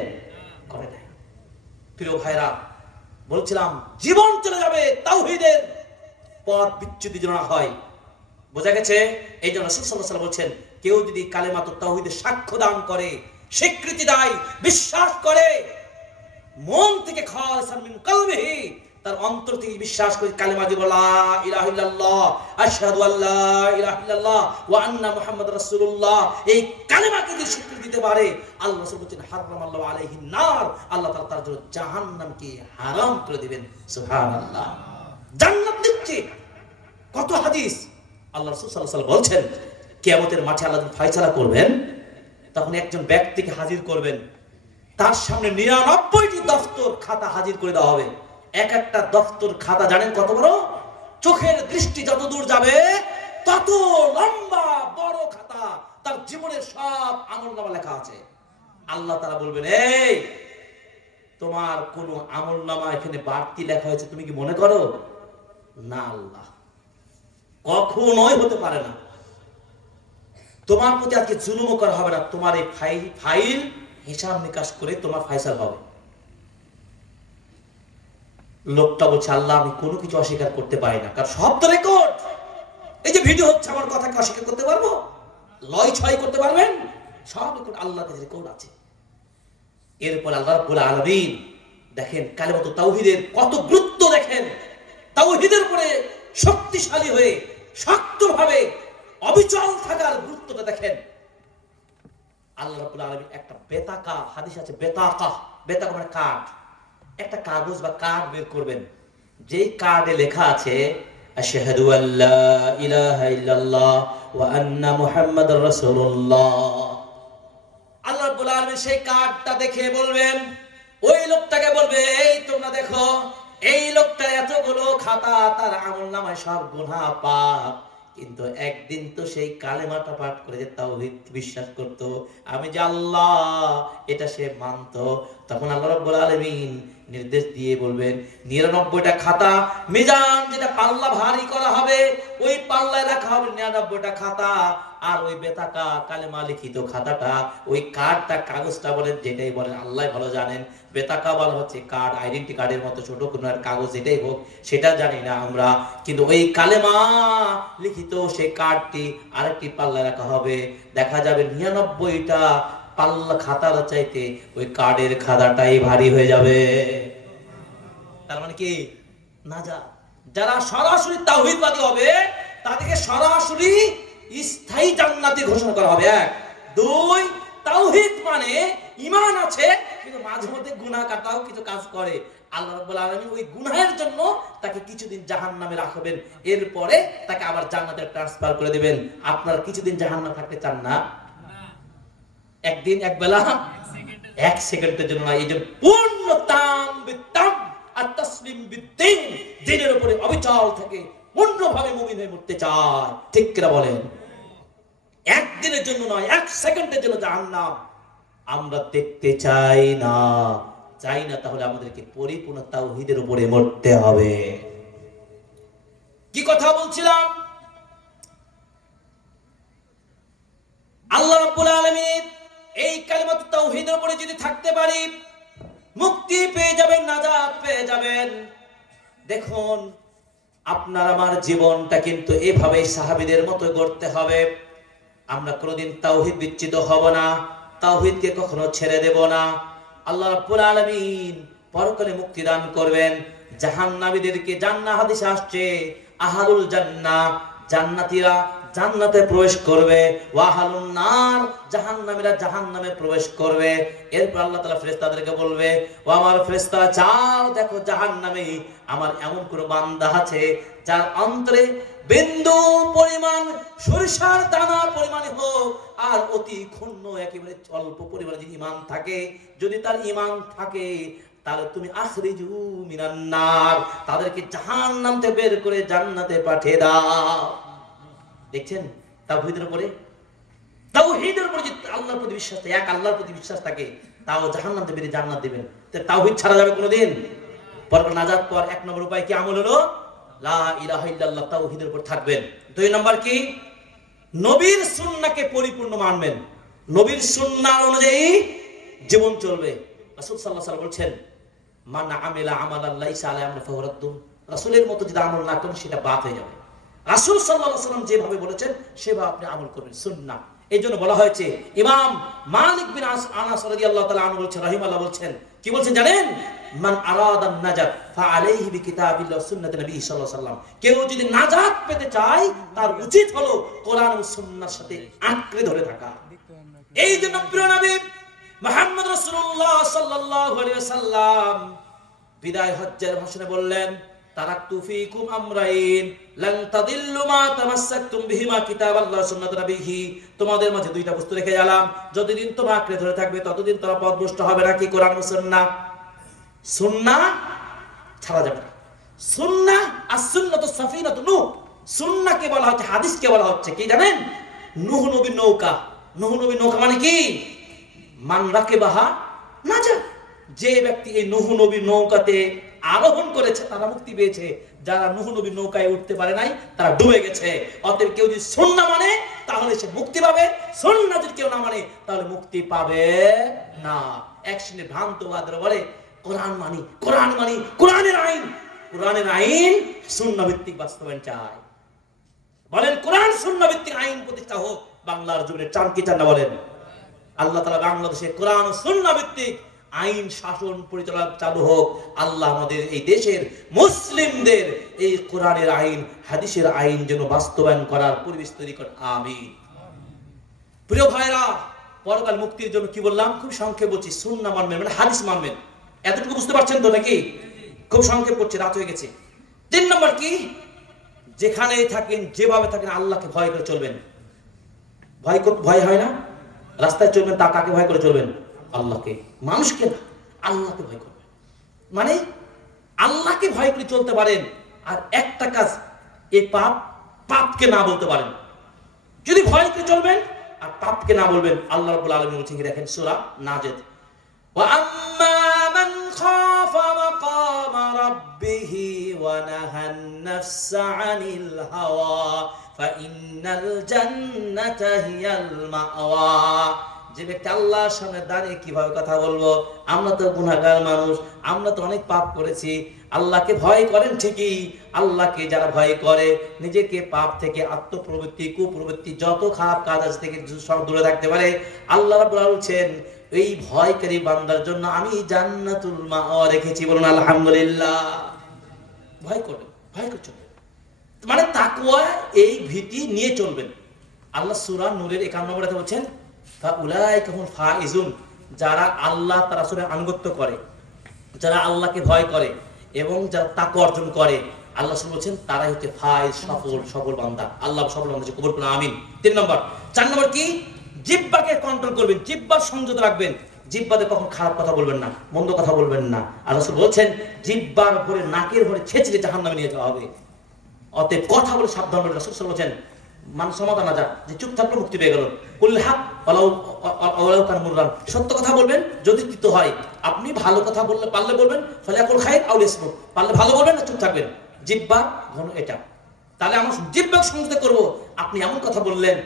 করে নাই। প্রিয় ভাইরা, বলছিলাম জীবন চলে যাবে, তাওহীদের পথ বিচ্যুতি যেন না হয়। বোঝা গেছে? এই জন্য রাসূল সাল্লাল্লাহু আলাইহি ওয়াসাল্লাম বলছেন, কেউ যদি কালেমাতুত তাওহীদের সাক্ষ্য দান করে, স্বীকৃতি দেয়, বিশ্বাস করে, মন থেকে খালিসান মিন কলবিহি, তার অন্তর থেকে বিশ্বাস করে কালেমা দিব, লা ইলাহা ইল্লাল্লাহ আশহাদু আল্লা ইলাহা ইল্লাল্লাহ ওয়া আন্না মুহাম্মাদুর রাসূলুল্লাহ, এই কালেমাকে যদি স্বীকৃতি দিতে পারে, আল্লাহ রাসূল বলেন, হারামাল্লাহু আলাইহিন নার, আল্লাহ তাআলা তার জন্য জাহান্নামকে হারাম করে দিবেন। সুবহানাল্লাহ। জান্নাত দিচ্ছে কত হাদিস। আল্লাহ রাসূল সাল্লাল্লাহু আলাইহি ওয়াসাল্লাম বলছেন, কিয়ামতের মাঠে আল্লাহ যখন ফয়সালা করবেন, তখন একজন ব্যক্তিকে হাজির করবেন, তার সামনে 99টি দফতর খাতা হাজির করে দেওয়া হবে। এক একটা দফতর খাতা জানেন কত বড়? চোখের দৃষ্টি যত দূর যাবে তত লম্বা বড় খাতা, তার জীবনের সব আমলনামা লেখা আছে। আল্লাহ তাআলা বলবেন, এই তোমার কোন আমলনামা এখানে বাড়তি লেখা হয়েছে তুমি কি মনে করো? না, আল্লাহ, কখনোই হতে পারে না। তোমার প্রতি আজকে জুলুমও করা হবে না, তোমার এই ফাইল হিসাব নিকাশ করে তোমার ফাইসাল হবে। লোকটা বলছে আল্লাহ আমি কোনো কিছু অস্বীকার করতে পারি না, কারণ সব তো রেকর্ড, এই যে ভিডিও হচ্ছে আমার কথাকে অস্বীকার করতে পারবো? লয় ছয় করতে পারবেন? সব রেকর্ড আল্লাহর কাছে রেকর্ড আছে। এরপর আল্লাহ রাব্বুল আলামিন দেখেন কালেমাতু তাওহীদের কত গুরুত্ব, দেখেন তাওহীদের উপরে শক্তিশালী হয়ে শক্তভাবে অবিচল থাকার গুরুত্বটা দেখেন। আল্লাহ রাব্বুল আলামিন একটা বেতাকা, হাদিস আছে বেতাকা, বেতাকা মানে কার্ড, একটা কাগজ বা কার্ড বের করবেন, যেই কার্ডে লেখা আছে আশহাদু আল্লা ইলাহা ইল্লাল্লাহ ওয়া আন্না মুহাম্মাদুর রাসূলুল্লাহ। আল্লাহ রাব্বুল আলামিন সেই কার্ডটা দেখে বলবেন, ওই লোকটাকে বলবে এই তোমরা দেখো এই লোকটা এতগুলো খাতা, তার আমলনামায় সব গুনাহ পাপ, কিন্তু একদিন তো সেই কালেমাটা পাঠ করে যে তাওহীদ বিশ্বাস করত, আমি যে আল্লাহ এটা সে মানত। তখন আল্লাহ রাব্বুল আলামিন নির্দেশ দিয়ে বলবেন 99টা খাতা, মিজান যেটা পাল্লা ভারী করা হবে ওই পাল্লায় রাখা হবে 99টা খাতা, আর ওই বেতাকা কালেমা লিখিত খাতাটা, ওই কার্ডটা, কাগজটা বলেন যেটাই বলেন আল্লাহ ভালো জানেন, বেতাকা বলা হচ্ছে কার্ড, আইডেন্টি কার্ডের মতো ছোট কোনো কাগজ যেটাই হোক সেটা জানি না আমরা, কিন্তু ওই কালেমা লিখিত সেই কার্ডটি আরেকটি পাল্লায় রাখা হবে, দেখা যাবে 99টা পাল্লা খাতার চাইতে ওই কার্ডের খাতাটাই ভারী হয়ে যাবে। তার মানে কি না, যারা সরাসরি তাওহীদবাদী হবে তাদেরকে সরাসরি স্থায়ী জান্নাতি ঘোষণা করা হবে। এক, দুই, তাওহীদ মানে ঈমান আছে কিন্তু মাঝে মধ্যে গুনাহ কাটাও কিছু কাজ করে, আল্লাহ রাব্বুল আলামিন ওই গুনাহের জন্য তাকে কিছুদিন জাহান্নামে রাখবেন, এরপরে তাকে আবার জান্নাতে ট্রান্সফার করে দিবেন। আপনারা কিছুদিন জাহান্নামে থাকতে চান না? একদিন এক বেলা এক সেকেন্ডের জন্য না, এই যে পূর্ণ তাম বিতাম আর তাসলিম বিদ্দিন, দিনের উপরে অবিচল থেকে পূর্ণভাবে মুমিন হয়ে মরতে চায়, ঠিক কিনা বলেন? একদিনের জন্য নয়, এক সেকেন্ডের জন্য জাহান্নাম আমরা দেখতে চাই না, তাহলে আমাদেরকে পরিপূর্ণ তাওহীদের উপরে মরতে হবে। কি কথা বলছিলাম? আল্লাহ রাব্বুল আলামিন এই কালিমাতুত তাওহীদের উপরে যদি থাকতে পারি মুক্তি পেয়ে যাবেন, নাজাত পেয়ে যাবেন। দেখুন আপনার আমার জীবনটা কিন্তু এভাবে সাহাবীদের মতো গড়তে হবে। আমরা কোনোদিন তাওহীদ বিচ্ছিন্ন হব না, তাওহীদকে কখনো ছেড়ে দেব না। আল্লাহ রাব্বুল আলামিন পরকালে মুক্তি দান করবেন। জাহান্নামীদেরকে জান্নাত, হাদিসে আসছে আহলুল জান্নাহ, জান্নাতীরা জান্নাতে প্রবেশ করবে, ওয়াহালুন নার, জাহান্নামীরা জাহান্নামে প্রবেশ করবে। এরপর আল্লাহ তাআলা ফেরেশতাদেরকে বলবে, ও আমার ফেরেশতারা যাও দেখো জাহান্নামে আমার এমন কোন বান্দা আছে যার অন্তরে বিন্দু পরিমাণ সরিষার দানা পরিমাণে হোক আর অতি ক্ষুণ্ণ একেবারে অল্প পরিমাণে যদি ঈমান থাকে, যদি তার ঈমান থাকে তাহলে তুমি আখরিজু মিনান নার, তাদেরকে জাহান্নাম থেকে বের করে জান্নাতে পাঠিয়ে দাও। দেখছেন তাওহীদের উপরে যদি আল্লাহর প্রতি বিশ্বাস থাকে, এক আল্লাহর প্রতি বিশ্বাস থাকে, তাও জাহান্নাম থেকে বেরিয়ে জান্নাত দিবেন। তাওহীদ ছাড়া যাবে কোনোদিন? পরকালে নাজাত পাওয়ার এক নম্বর উপায় কি? আমল হলো লা ইলাহা ইল্লাল্লাহ, তাওহীদের উপর থাকবেন। দুই নম্বর কি? নবীর সুন্নাহকে পরিপূর্ণ মানবেন, নবীর সুন্নাহ অনুযায়ী জীবন চলবে। রাসূল সাল্লাল্লাহু আলাইহি ওয়াসাল্লাম বলেছেন মান আমিলা আমালান লাইসা আলাইহি আমরুনা ফাহুয়া রাদ্দুন, রাসূলের মতো যদি আমল না করেন সেটা বাদ হয়ে যাবে। রাসূল সাল্লাল্লাহু আলাইহি ওয়াসাল্লাম যেভাবে বলেছেন সেভাবে আপনি আমল করবেন, সুন্নাহ। এইজন্য বলা হয়েছে, ইমাম মালিক বিন আনাস রাদিয়াল্লাহু তাআলা আনহু বলেছেন, রাহিমাহুল্লাহ বলেছেন, কি বলছেন জানেন? মান আরাদান নাজাত ফাআলাইহি বিকিতাবিল্লাহ ওয়া সুন্নাতি নবী সাল্লাল্লাহু আলাইহি ওয়াসাল্লাম, কেউ যদি নাজাত পেতে চায় তার উচিত হলো কোরআন ও সুন্নাহর সাথে আঁকড়ে ধরে থাকা। এই জন্য প্রিয় নবী মুহাম্মদ রাসূলুল্লাহ সাল্লাল্লাহু আলাইহি ওয়াসাল্লাম বিদায় হজ্জের ভাষণে বললেন, তারাকতু ফীকুম আমরাইন লান তাদিল্লু মা তামাসসাকতুম বিহিমা কিতাবাল্লাহ সুন্নাত নবীহি, তোমাদের মাঝে দুইটা বস্তু রেখে গেলাম, যতদিন তোমরা আঁকড়ে ধরে থাকবে ততদিন তোমরা পথভ্রষ্ট হবে না। কি? কোরআন ও সুন্নাহ। সুন্নাহ ছাড়া যাবে না। সুন্নাহ আর সুন্নাতু সাফিনাতু নূহ, সুন্নাহকে বলা হচ্ছে, হাদিসকে বলা হচ্ছে কি জানেন? নূহ নবীর নৌকা। নূহ নবীর নৌকা মানে কি? মান রাকিবাহা নাজা, যে ব্যক্তি এই নূহ নবীর নৌকাতে আরোহণ করেছে তারা মুক্তি পেয়েছে, যারা নূহ নবীর নৌকায় উঠতে পারে নাই তারা ডুবে গেছে। অতএব কেউ যদি সুন্নাহ মানে তাহলে সে মুক্তি পাবে, সুন্নাহ যদি কেউ না মানে তাহলে মুক্তি পাবে না। এক শ্রেণীর ভ্রান্তবাদীরা বলে কোরআন মানি, কোরআন মানি, কোরআনের আইন সুন্নাহ ভিত্তিক বাস্তবায়ন চায়। বলেন কোরআন সুন্নাহ ভিত্তিক আইন প্রতিষ্ঠা হোক বাংলার জমিনে, চান কি চান না বলেন? আল্লাহ তাআলা বাংলাদেশে কোরআন ও সুন্নাহ ভিত্তিক আইন শাসন পরিচালনা চালু হোক। আল্লাহ আমাদের এই দেশের মুসলিমদের এই কোরআনের আইন হাদিসের আইন যেন বাস্তবায়ন করার পরিবেশ তৈরি করেন, আমিন। প্রিয় ভাইরা, পরকাল মুক্তির জন্য কি বললাম? খুব সংক্ষেপ বলছি, সুন্নাহ মানবেন মানে হাদিস মানবেন। এতটুকু বুঝতে পারছেন তো নাকি? খুব সংক্ষেপ করছি, রাত হয়ে গেছে। 3 নম্বর কি? যেখানেই থাকেন যেভাবে থাকেন আল্লাহকে ভয় করে চলবেন। ভয় হয় না? রাস্তায় চলবেন তা কাকে ভয় করে চলবেন? আল্লাহকে, মানুষকে না, আল্লাহকে ভয় করবেন। মানে আল্লাহকে ভয় করে চলতে পারেন। আর একটা কাজ, এই পাপকে না বলতে পারেন। যদি ভয় করে চলবেন আর পাপকে না বলবেন, আল্লাহ রাব্বুল আলামিন বলছেন, দেখেন সূরা নাজেদ, ওয়া আম্মা মান খাফা মাকামা রাব্বিহি ওয়া নাহান নাফসা আনিল হাওয়া ফাইন্নাল জান্নাতা হিয়াল মাওয়া। যে ব্যক্তি আল্লাহর সামনে দাঁড়িয়ে কিভাবে কথা বলবো? আমরা তো গুনাহগার মানুষ, আমরা তো অনেক পাপ করেছি। আল্লাহকে ভয় করেন ঠিকই, আল্লাহকে যারা ভয় করে নিজেকে পাপ থেকে, আত্মপ্রবৃত্তি, কুপ্রবৃত্তি, যত খারাপ কাজ আছে থেকে সব দূরে থাকতে পারে, আল্লাহ রাব্বুল আলামিন বলছেন এই ভয়কারী বান্দার জন্য আমি জান্নাতুল মাওয়া রেখেছি। বলুন আলহামদুলিল্লাহ। ভয় করবেন, ভয় করে চলবেন, মানে তাকওয়া, এই ভীতি নিয়ে চলবেন। আল্লাহ সূরা নূরের 51 নম্বর আয়াতে বলছেন, ফাউলাইকা হুমুল ফাইজুন, যারা আল্লাহ তার রাসূলের আনুগত্য করে, যারা আল্লাহকে ভয় করে এবং যারা তাকওয়া অর্জন করে, আল্লাহ রাসূল বলেন তারাই হচ্ছে ফাইজ, সফল বান্দা। আল্লাহ সফল বান্দা কবুল করুন, আমিন। 3 নম্বর। 4 নম্বর কি? জিহ্বাকে কন্ট্রোল করবেন, জিহ্বার সংযত রাখবেন। জিহ্বাতে কখন খারাপ কথা বলবেন না, মন্দ কথা বলবেন না। আল্লাহ রাসূল বলেন জিহ্বার উপরে, নাকের উপরে ছেঁচড়ে জাহান্নামে নিয়ে যাওয়া হবে। অতএব কথা বলে সাবধান হবেন। রাসূল সাল্লাল্লাহু আলাইহি ওয়াসাল্লাম বলেন মান সমাধান না যা, যে চুপ থাকলে মুক্তি পেয়ে গেল। কুল হক ওয়ালাউ কান মুররান, সত্য কথা বলবেন যদি তিক্ত হয়। আপনি ভালো কথা বললে পারলে বলবেন, ফালিয়াকুল খায়র আও লিয়াসমুত, পারলে ভালো বলবেন না চুপ থাকবেন। জিহ্বা ঘন এটা। তাহলে আমরা জিহ্বাকে সংযত করব। আপনি এমন কথা বললেন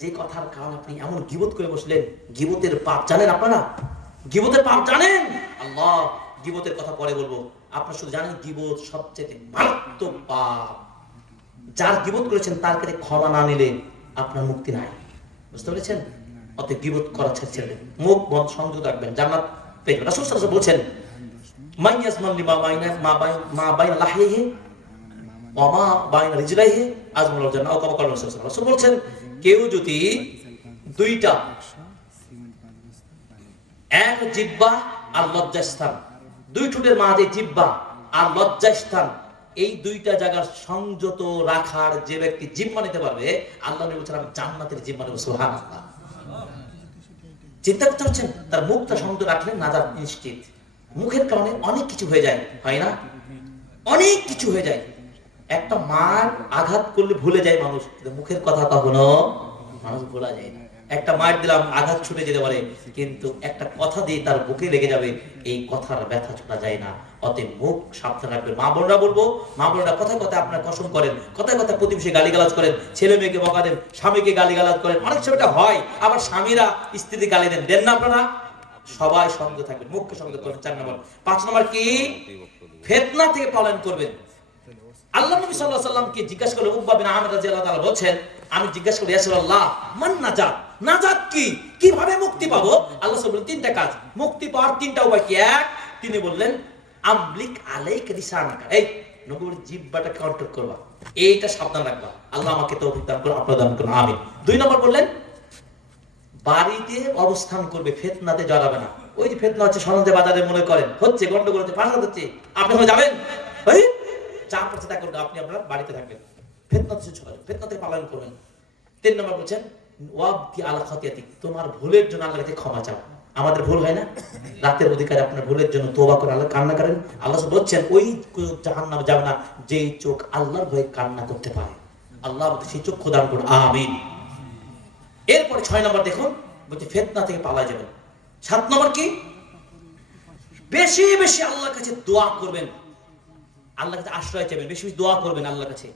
যে কথার কারণে আপনি এমন গীবত করে বসলেন। গীবতের পাপ জানেন আপনারা? গীবতের পাপ জানেন? আল্লাহ, গীবতের কথা পরে বলবো। আপনারা শুধু জানেন গীবত সবচেয়ে মারাত্মক পাপ। যার গীবত করেছেন তার কাছে ক্ষমা না নিলে আপনার মুক্তি নাই। বুঝতে পেরেছেন? অতএব গীবত করা ছেড়ে মুখ বন্ধ, সংযত রাখবেন, জান্নাত পেয়ে যাবেন। রাসূল সাল্লাল্লাহু আলাইহি ওয়াসাল্লাম বলেছেন মান ইয়াজমান লিমা বাইনা লাহিহি ওয়া মা বাইনা রিজলাইহি আজমানুল জান্নাহ, আও কামা ক্বালা রাসূল সাল্লাল্লাহু আলাইহি ওয়াসাল্লাম। রাসূল বলেছেন কেউ যদি দুইটা, এক জিহ্বা আর লজ্জাস্থান, দুই ঠোঁটের মাঝে জিহ্বা আর লজ্জাস্থান, এই দুইটা জায়গার সংযত রাখার যে ব্যক্তি জিম্মা নিতে পারবে, আল্লাহ নবী বলেছেন আমি জান্নাতের জিম্মা নেব। সুবহানাল্লাহ। চিন্তা করতে পারছেন? তার মুখটা সংযত রাখলে নাজাত নিশ্চিত। মুখের কারণে অনেক কিছু হয়ে যায়, হয় না? অনেক কিছু হয়ে যায়। একটা মার আঘাত করলে ভুলে যায় মানুষ, কিন্তু মুখের কথা কখনো মানুষ ভোলা যায় না। একটা মার দিলাম আঘাত ছুটে যেতে পারে, কিন্তু একটা কথা দিয়ে তার বুকে লেগে যাবে, এই কথার ব্যথা ছোটা যায় না। অতএব মুখ সাবধান রাখবেন। মা বোনরা বলবো, মা বোনরা কথায় কথায় আপনার কসম করেন, কথায় কথায় প্রতিবেশী গালিগালাজ করেন, ছেলে মেয়েকে বকা দেন, স্বামীকে গালিগালাজ করেন, অনেক সময় এটা হয়। আবার স্বামীরা স্ত্রীকে গালি দেন, দেন না আপনারা? সবাই সংযত থাকবেন, মুখকে সংযত করবেন। 4 নম্বর। 5 নম্বর কি? ফিতনা থেকে পলায়ন করবেন। আল্লাহ নবী সাল্লাল্লাহু আলাইহি ওয়াসাল্লামকে জিজ্ঞাসা করলে উকবা বিন আমির রাদিয়াল্লাহু তাআলা বলেন, আমি জিজ্ঞাসা করি ইয়া রাসূলুল্লাহ মান নাজাত, নাজাত কি, কিভাবে মুক্তি পাবো? আল্লাহ রাসূল বলেন 3টা কাজ, মুক্তি পাওয়ার 3টা উপায় কি? এক, তিনি বললেন আমলিক আলাইকা লিসানাকা, এই নবীর জিহ্বাটা কন্ট্রোল করবা, এইটা সাবধান রাখবা। আল্লাহ আমাকে তৌফিক দান করুন, আপনাদের দান করুন, আমিন। 2 নম্বর বললেন বাড়িতে অবস্থান করবে, ফিতনাতে জড়াবে না। ওই যে ফিতনা হচ্ছে সনদে বাজারে, মনে করেন হচ্ছে, গন্ডগোল হচ্ছে, ফাসাদ হচ্ছে, আপনি হয়ে যাবেন, এই যা করতে তা করবেন, আপনি আপনার বাড়িতে থাকবেন, ফিতনা থেকে ছড়াবেন, ফিতনা থেকে পালন করবেন। 3 নম্বর বলছেন ওয়াবকি আলা খাতিয়াতিক, তোমার ভুলের জন্য আল্লাহর কাছে ক্ষমা চাও। আমাদের ভুল হয় না? রাতের অধিকারে আপনার ভুলের জন্য তওবা করে আল্লাহ কান্না করেন। আল্লাহ বলছেন ওই জাহান্নামে যাবে না যেই চোখ আল্লাহর ভয়ে কান্না করতে পারে। আল্লাহ আমাদের সেই চক্ষু দান করুন, আমিন। এরপরে 6 নম্বর দেখুন, বলছে ফিতনা থেকে পালা যাবেন। 7 নম্বর কি? বেশি বেশি আল্লাহর কাছে দোয়া করবেন, আল্লাহর কাছে আশ্রয় চাইবেন, বেশি বেশি দোয়া করবেন আল্লাহর কাছে।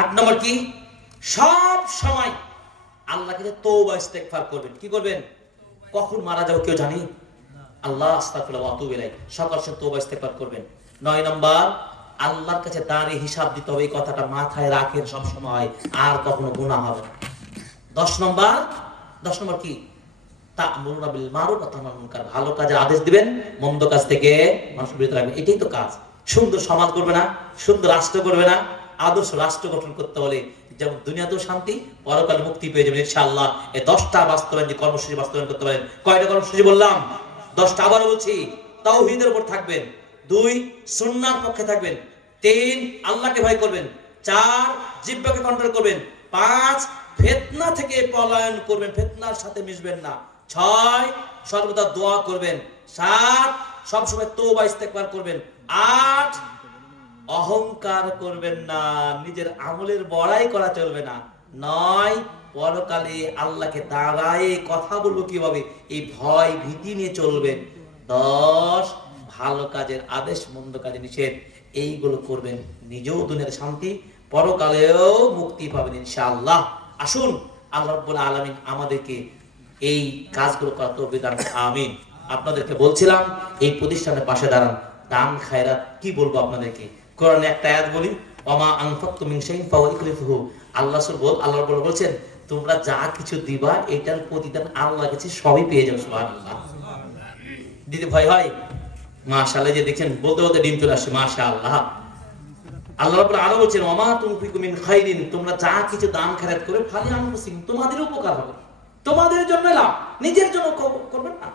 8 নম্বর কি? সব সময় আল্লাহকে যে তওবা ইস্তেগফার করবেন। কি করবেন? কখন মারা যাবো কেউ জানি? আল্লাহ আস্তাগফিরুল্লাহ ওয়া আতুবু ইলাইহি, সকাল সকাল তওবা ইস্তেগফার করবেন। 9 নাম্বার, আল্লাহর কাছে দাঁড়িয়ে হিসাব দিতে হবে, এই কথাটা মাথায় রাখেন সব সময়, আর কখনো গুনাহ হবে না। 10 নম্বর কি? তা'মুরুনা বিল মারুফ ওয়া তানহাউনা আনিল মুনকার, ভালো কাজে আদেশ দিবেন, মন্দ কাজ থেকে মানুষ বিরত রাখবেন। এটাই তো কাজ। সুন্দর সমাজ করবে না, সুন্দর রাষ্ট্র করবে না, আদর্শ রাষ্ট্র গঠন করতে হলে যেমন দুনিয়াতেও শান্তি, পরকালে মুক্তি পেয়ে যাবেন ইনশাআল্লাহ। এই 10টা বাস্তবায়ন, যে কর্মসূচি বাস্তবায়ন করতে পারেন। কয়টা কর্মসূচি বললাম? 10টা। আবার বলছি, তাওহীদের উপর থাকবেন, 2 সুন্নাহর পক্ষে থাকবেন, 3 আল্লাহকে ভয় করবেন, 4 জিহ্বাকে কন্ট্রোল করবেন, 5 ফিতনা থেকে পলায়ন করবেন, ফিতনার সাথে মিশবেন না, 6 সর্বদা দোয়া করবেন, 7 সবসময় তওবা ইস্তেগফার করবেন, 8 অহংকার করবেন না, নিজের আমলের বড়াই করা চলবে না, 9 পরকালে আল্লাহকে দাঁড়ায় কথা বলবো কিভাবে, এই ভয় ভীতি নিয়ে চলবেন, 10 ভালো কাজের আদেশ, মন্দ কাজে নিষেধ, এইগুলো করবেন, নিজেও দুনিয়াতে শান্তি, পরকালেও মুক্তি পাবেন ইনশাআল্লাহ। আসুন আল্লাহ রাব্বুল আলামিন আমাদেরকে এই কাজগুলো করার তৌফিক দান করুন, আমিন। আপনাদেরকে বলছিলাম এই প্রতিষ্ঠানের পাশে দাঁড়ান, দান খায়রাত কি বলবো আপনাদেরকে, কোরআনে একটা আয়াত বলি, ওমা আনফাকতুম মিন শাইইন ফাহুয়া ইখলিফুহু, আল্লাহ বলছেন তোমরা যা কিছু দিবা এটার প্রতিদান আল্লাহর কাছে সবই পেয়ে যাবে। সুবহানাল্লাহ। দিতে ভয় হয়? মাশাআল্লাহ, যে দেখেন বলতে বলতে ডিম চলে আসছে, মাশাআল্লাহ। আল্লাহ রাব্বুল আলামিন বলছেন ওমা তুনফিকু মিন খাইরিন, তোমরা যা কিছু দান খয়রাত করে ফালি আনফুসিকুম, তোমাদের উপকার হবে, তোমাদের জন্য লাভ, নিজের জন্য করবেন না।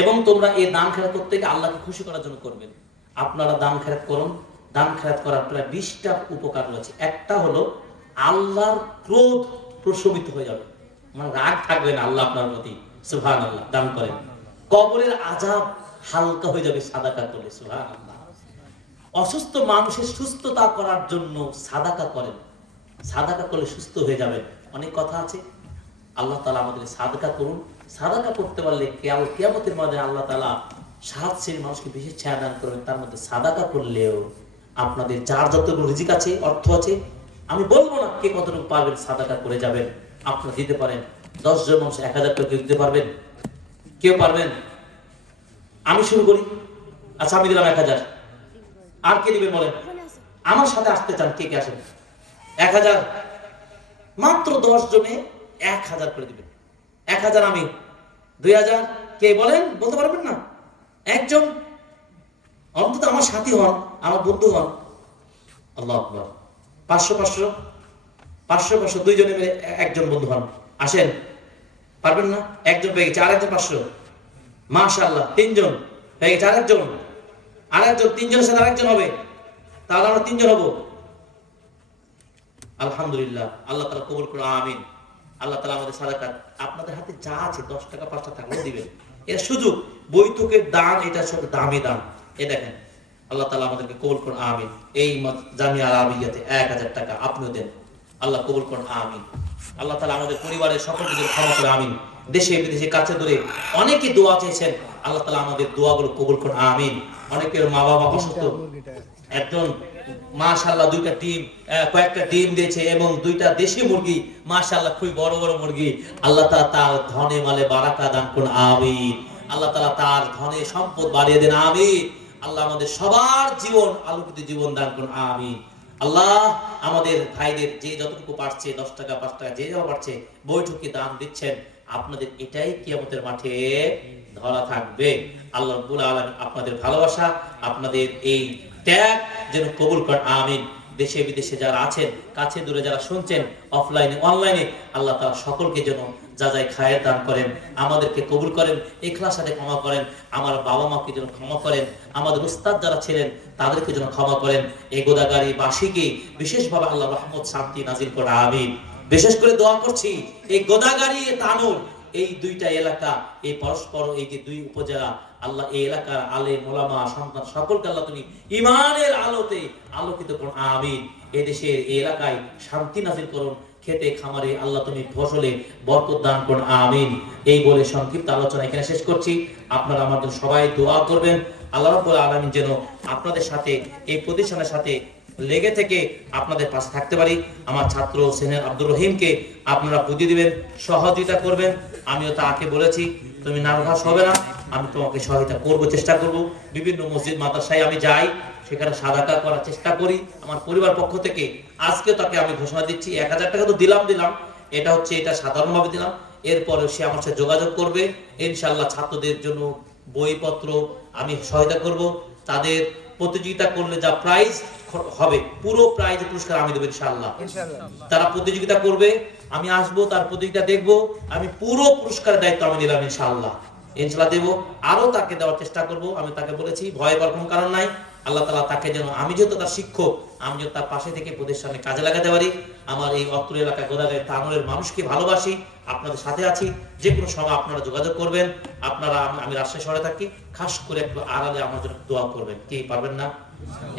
এবং তোমরা এই দান খয়রাত করতে গিয়ে আল্লাহকে খুশি করার জন্য করবেন। আপনারা দান খয়রাত করুন, দান খয়রাত করার প্রায় 20টা উপকার রয়েছে। একটা হলো আল্লাহর ক্রোধ প্রশমিত হয়ে যাবে, মানে রাগ থাকবে না আল্লাহ আপনার প্রতি। সুবহানাল্লাহ। দান করেন। কবরের আযাব হালকা হয়ে যাবে সাদাকা করলে। সুবহানাল্লাহ। অসুস্থ মানুষের সুস্থতা করার জন্য সাদাকা করেন, সাদাকা করলে সুস্থ হয়ে যাবেন। অনেক কথা আছে, আল্লাহ তাআলা আমাদের সাদাকা করুন। সাদাকা করতে পারলে কিয়ামতের মাঠে আল্লাহ তাআলা 7 শ্রেণীর মানুষকে বিশেষ ছায়া দান করবেন। তার মধ্যে সাদাকা করলেও আপনাদের যার যতটুকু রিজিক আছে, অর্থ আছে, আমি বলবো না কে কতটুকু পারবেন, সাদাকা করে যাবেন। আপনারা দিতে পারেন। 10 জন মানুষ 1000 টাকা দিতে পারবেন? কেউ পারবেন? আমি শুরু করি। আচ্ছা, আমি দিলাম 1000। আর কে দিবেন বলেন? আমার সাথে আসতে চান কে কে আসেন? 1000, মাত্র 10 জনে 1000 করে দিবেন। 1000 আমি, 2000 কে বলেন? বলতে পারবেন না? একজন অন্তত আমার সাথী হন, আমার বন্ধু হন। আল্লাহু আকবার। 500 দুইজনে মিলে একজন বন্ধু হন। আসেন। পারবেন না? একজন পেয়ে গেছে, আরেকজন 500। মাশাআল্লাহ। 3 জন পেয়ে গেছে, আরেকজন 3 জনের সাথে আরেকজন হবে, তাহলে আমরা 3 জন হব। আলহামদুলিল্লাহ। আল্লাহ তাআলা কবুল করুন, আমিন। আল্লাহ তাআলা আমাদের সাদাকাত, আপনাদের হাতে যা আছে 10 টাকা 5 টাকা থাকলেও দিবেন। এর সুযোগ, বৈঠকের দান, এটা সব দামি দান। এই দেখেন, আল্লাহ তাআলা আমাদেরকে কবুল করুন, আমিন। এই জামিয়া আরবিয়াতে 1000 টাকা আপনিও দেন, আল্লাহ কবুল করুন, আমিন। আল্লাহ তাআলা আমাদের পরিবারের সকলকে ক্ষমা করে, আমিন। দেশে বিদেশে কাছে দূরে অনেকে দোয়া চেয়েছেন, আল্লাহ তাআলা আমাদের দোয়াগুলো কবুল করুন, আমিন। অনেকের মা বাবা অসুস্থ, একজন মাশাআল্লাহ কয়েকটা ডিম দিয়েছে এবং 2টা দেশি মুরগি, মাশাআল্লাহ খুবই বড় বড় মুরগি। আল্লাহ তাআলা তার ধনে মালে বারাকা দান করুন, আমিন। আল্লাহ তাআলা তার ধনে সম্পদ বাড়িয়ে দেন, আমিন। আল্লাহ আমাদের সবার জীবন আলোকিত জীবন দান করুন, আমিন। আল্লাহ আমাদের ভাইদের যে যতটুকু পারছে, 10 টাকা 5 টাকা যে যা পারছে বৈঠকে দান দিচ্ছেন, আপনাদের এটাই কিয়ামতের মাঠে ধরা থাকবে। আল্লাহ রাব্বুল আলামিন আপনাদের ভালোবাসা, আপনাদের এই ত্যাগ যেন কবুল করেন, আমিন। দেশে বিদেশে যারা আছেন, কাছে দূরে যারা শুনছেন, অফলাইনে অনলাইনে, আল্লাহ তাআলা সকলকে যেন যা যায় খায়ের দান করেন, আমাদেরকে কবুল করেন, ইখলাস সাথে ক্ষমা করেন, আমার বাবা মাকে যেন ক্ষমা করেন, আমাদের উস্তাদ যারা ছিলেন তাদেরকে যেন ক্ষমা করেন, এই গোদাগাড়ি বাসীকে বিশেষভাবে আল্লাহ রহমত শান্তি নাজিল করেন, আমিন। বিশেষ করে দোয়া করছি এই গোদাগাড়ি তানোর এই 2টা এলাকা, এই পরস্পর এই যে 2 উপজেলা, আল্লাহ এই এলাকার আলেম ওলামা সন্তান সকলকে আল্লাহ তুমি ঈমানের আলোতে আলোকিত করুন, আমিন। এই দেশের এই এলাকায় শান্তি নাজিল করুন, খেতে খামারে আল্লাহ তুমি ফসলে বরকত দান করুন, আমিন। এই বলে সংক্ষিপ্ত আলোচনা এখানে শেষ করছি। আপনারা আমাদের সবাই দোয়া করবেন, আল্লাহ রাব্বুল আলামিন যেন আপনাদের সাথে এই প্রতিষ্ঠানের সাথে লেগে থেকে আপনাদের পাশে থাকতে পারি। আমার ছাত্র সিনিয়র আব্দুর রহিমকে আপনারা বুদ্ধি দিবেন, সহযোগিতা করবেন। আমিও তাকে বলেছি তুমি নার্ভাস হবে না, আমি তোমাকে সহায়তা করব, চেষ্টা করব। বিভিন্ন মসজিদ মাদ্রাসায় আমি যাই, সেখানে সাদাকা করার চেষ্টা করি আমার পরিবার পক্ষ থেকে। আজকে তাকে আমি ঘোষণা দিচ্ছি 1000 টাকা তো দিলাম, এটা হচ্ছে এটা সাধারণভাবে দিলাম। এরপরে সে আমার সাথে যোগাযোগ করবে, ইনশাআল্লাহ ছাত্রদের জন্য বইপত্র আমি সহায়তা করব। তাদের প্রতিযোগিতা করলে যা প্রাইজ হবে পুরো প্রাইজ পুরস্কার আমি দেব ইনশাআল্লাহ। তারা প্রতিযোগিতা করবে, আমি আসবো, তার প্রতিযোগিতা দেখব, আমি পুরো পুরস্কারের দায়িত্ব আমি নিলাম ইনশাআল্লাহ। ইনশাআল্লাহ দেব, আরো তাকে দেওয়ার চেষ্টা করব। আমি তাকে বলেছি ভয় পাওয়ার কোনো কারণ নাই। আল্লাহ তাআলা তাকে যেন, আমি যেহেতু তার শিক্ষক, আমি যেন তার পাশে থেকে প্রতিষ্ঠানে কাজে লাগাতে পারি। আমার এই অত্র এলাকা গোদাগাড়ি তামলের মানুষকে ভালোবাসি, আপনাদের সাথে আছি। যে কোনো সময় আপনারা যোগাযোগ করবেন। আপনারা, আমি রাজশাহী শহরে থাকি, খাস করে একটু আড়ালে আমার জন্য দোয়া করবেন। কি পারবেন না?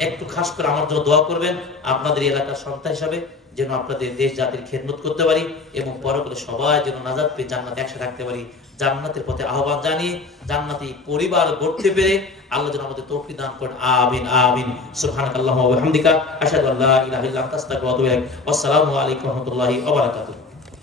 একটু খাস করে আমার জন্য দোয়া করবেন, আপনাদের এলাকার সন্তান হিসাবে যেন আপনাদের দেশ জাতির খেদমত করতে পারি এবং পরকালে সবাই যেন নাজাত পেয়ে জান্নাতে একসাথে থাকতে পারি। জান্নাতের পথে আহ্বান জানিয়ে জান্নাতি পরিবার গড়তে পেরে আল্লাহ যেন আমাদের তৌফিক দান করেন। আমিন আমিন। সুবহানাকাল্লাহু ওয়া বিহামদিকা আশহাদু আল্লা ইলাহা ইল্লা আনতা আস্তাগফিরুকা ওয়া আতুবু ইলাইক। আসসালামু আলাইকুম ওয়া রাহমাতুল্লাহি ওয়া বারাকাতুহু।